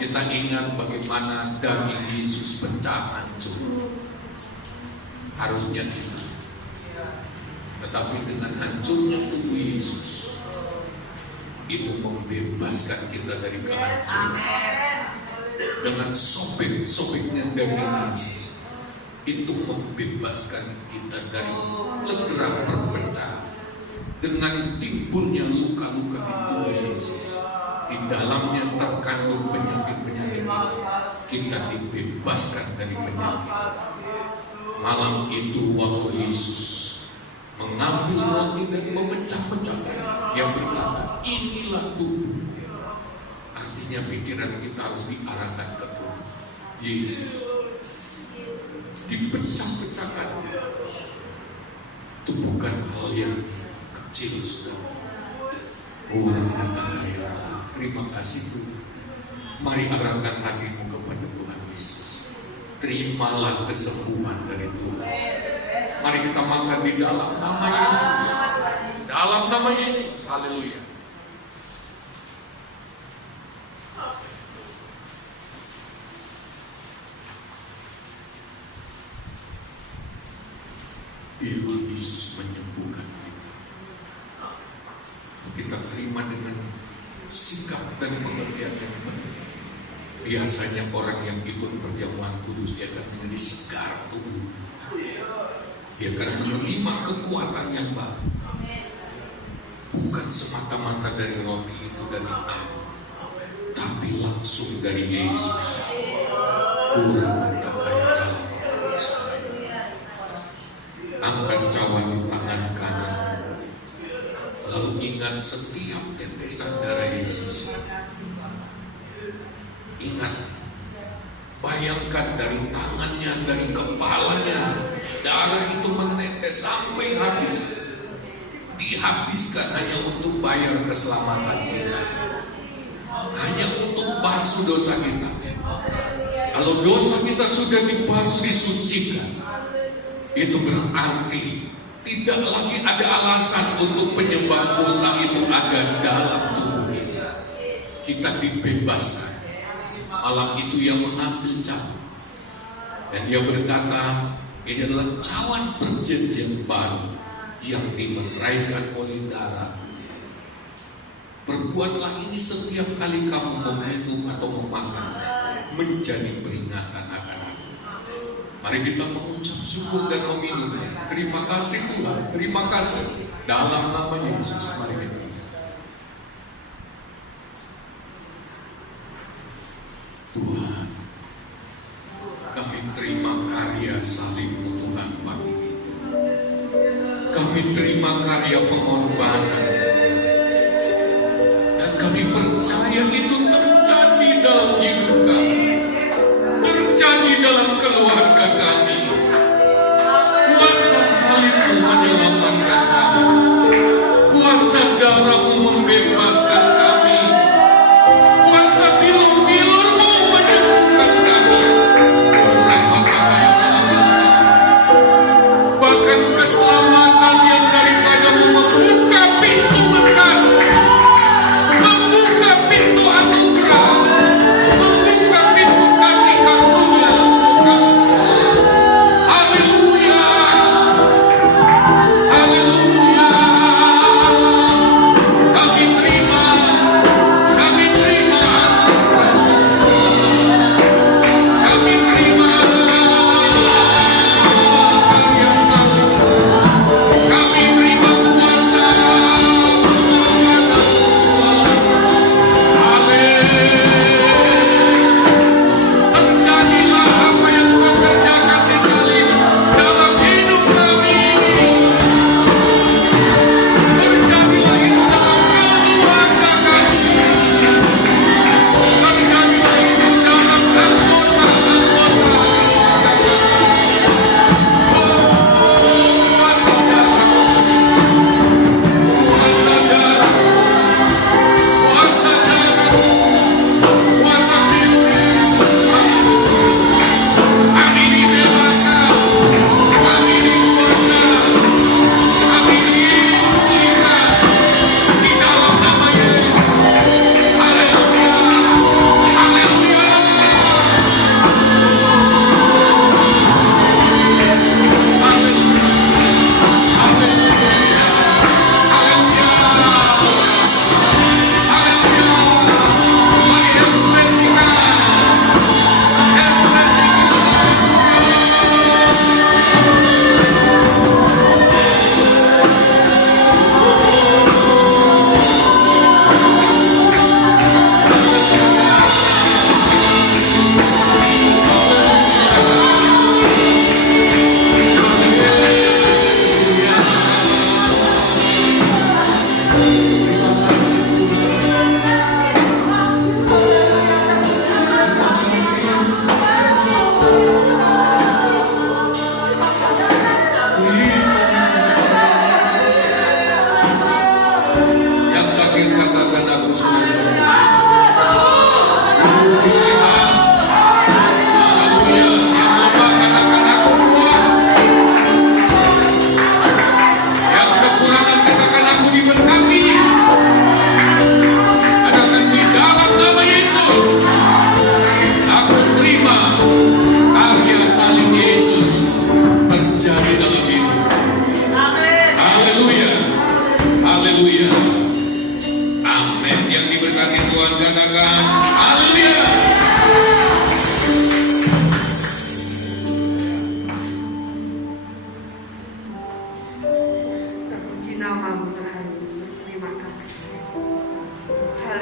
Kita ingat bagaimana daging Yesus pecah hancur. Harusnya itu. Tetapi dengan hancurnya tubuh Yesus, itu membebaskan kita dari kehancuran. Dengan sobek-sobeknya daging Yesus, itu membebaskan kita dari cedera berpecah. Dengan timbulnya luka-luka di tubuh Yesus, di dalamnya terkandung penyakit-penyakit ini, kita dibebaskan dari penyakit. Malam itu waktu Yesus mengambil roti dan memecah-pecahkan, Dia berkata, inilah tubuh. Artinya pikiran kita harus diarahkan ke tubuh Yesus. Dipecah-pecahkan. Itu bukan hal yang kecil, saudara. Terima kasih Tuhan. Mari arahkan hatimu kepada Tuhan Yesus. Terimalah kesembuhan dari Tuhan. Mari kita makan di dalam nama Yesus. Dalam nama Yesus. Haleluya. Firman Yesus menyembuhkan kita. Kita terima dengan sikap dan pengertian yang benar. Biasanya orang yang ikut perjamuan kudus, dia akan menjadi segar tubuh. Dia akan menerima kekuatan yang baru. Bukan semata-mata dari roti itu, dari aku, tapi langsung dari Yesus. Angkat cawan di tangan kanan. Lalu ingat setiap tetesan darah Yesus. Ingat, bayangkan dari tangannya, dari kepalanya, darah itu menetes sampai habis. Dihabiskan hanya untuk bayar keselamatan kita, hanya untuk basuh dosa kita. Kalau dosa kita sudah dibasuh, disucikan, itu berarti tidak lagi ada alasan untuk penyebab dosa itu ada dalam tubuh kita. Kita dibebaskan. Malam itu yang mengambil cawan, dan dia berkata, ini adalah cawan perjanjian baru yang dimenteraikan oleh darah. Perbuatlah ini setiap kali kamu meminum atau memakan, menjadi peringatan akan aku. Mari kita mengucap syukur dan meminumnya. Terima kasih Tuhan, terima kasih. Dalam nama Yesus, mari kita. Tuhan, kami terima karya salib Tuhan pagi ini. Kami terima karya pengorbanan, dan kami percaya itu terjadi dalam hidup kami, terjadi dalam keluarga kami. Kuasa salib-Mu menyelamatkan kami, kuasa darah-Mu membebaskan kami, kuasa bilur-bilur-Mu menyembuhkan kami. Bahkan keselamatan yang daripada-Mu membuka pintu berkat, membuka pintu anugerah.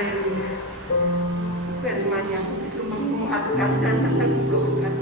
Haleluya. Firman yang begitu menguatkan dan meneguhkan.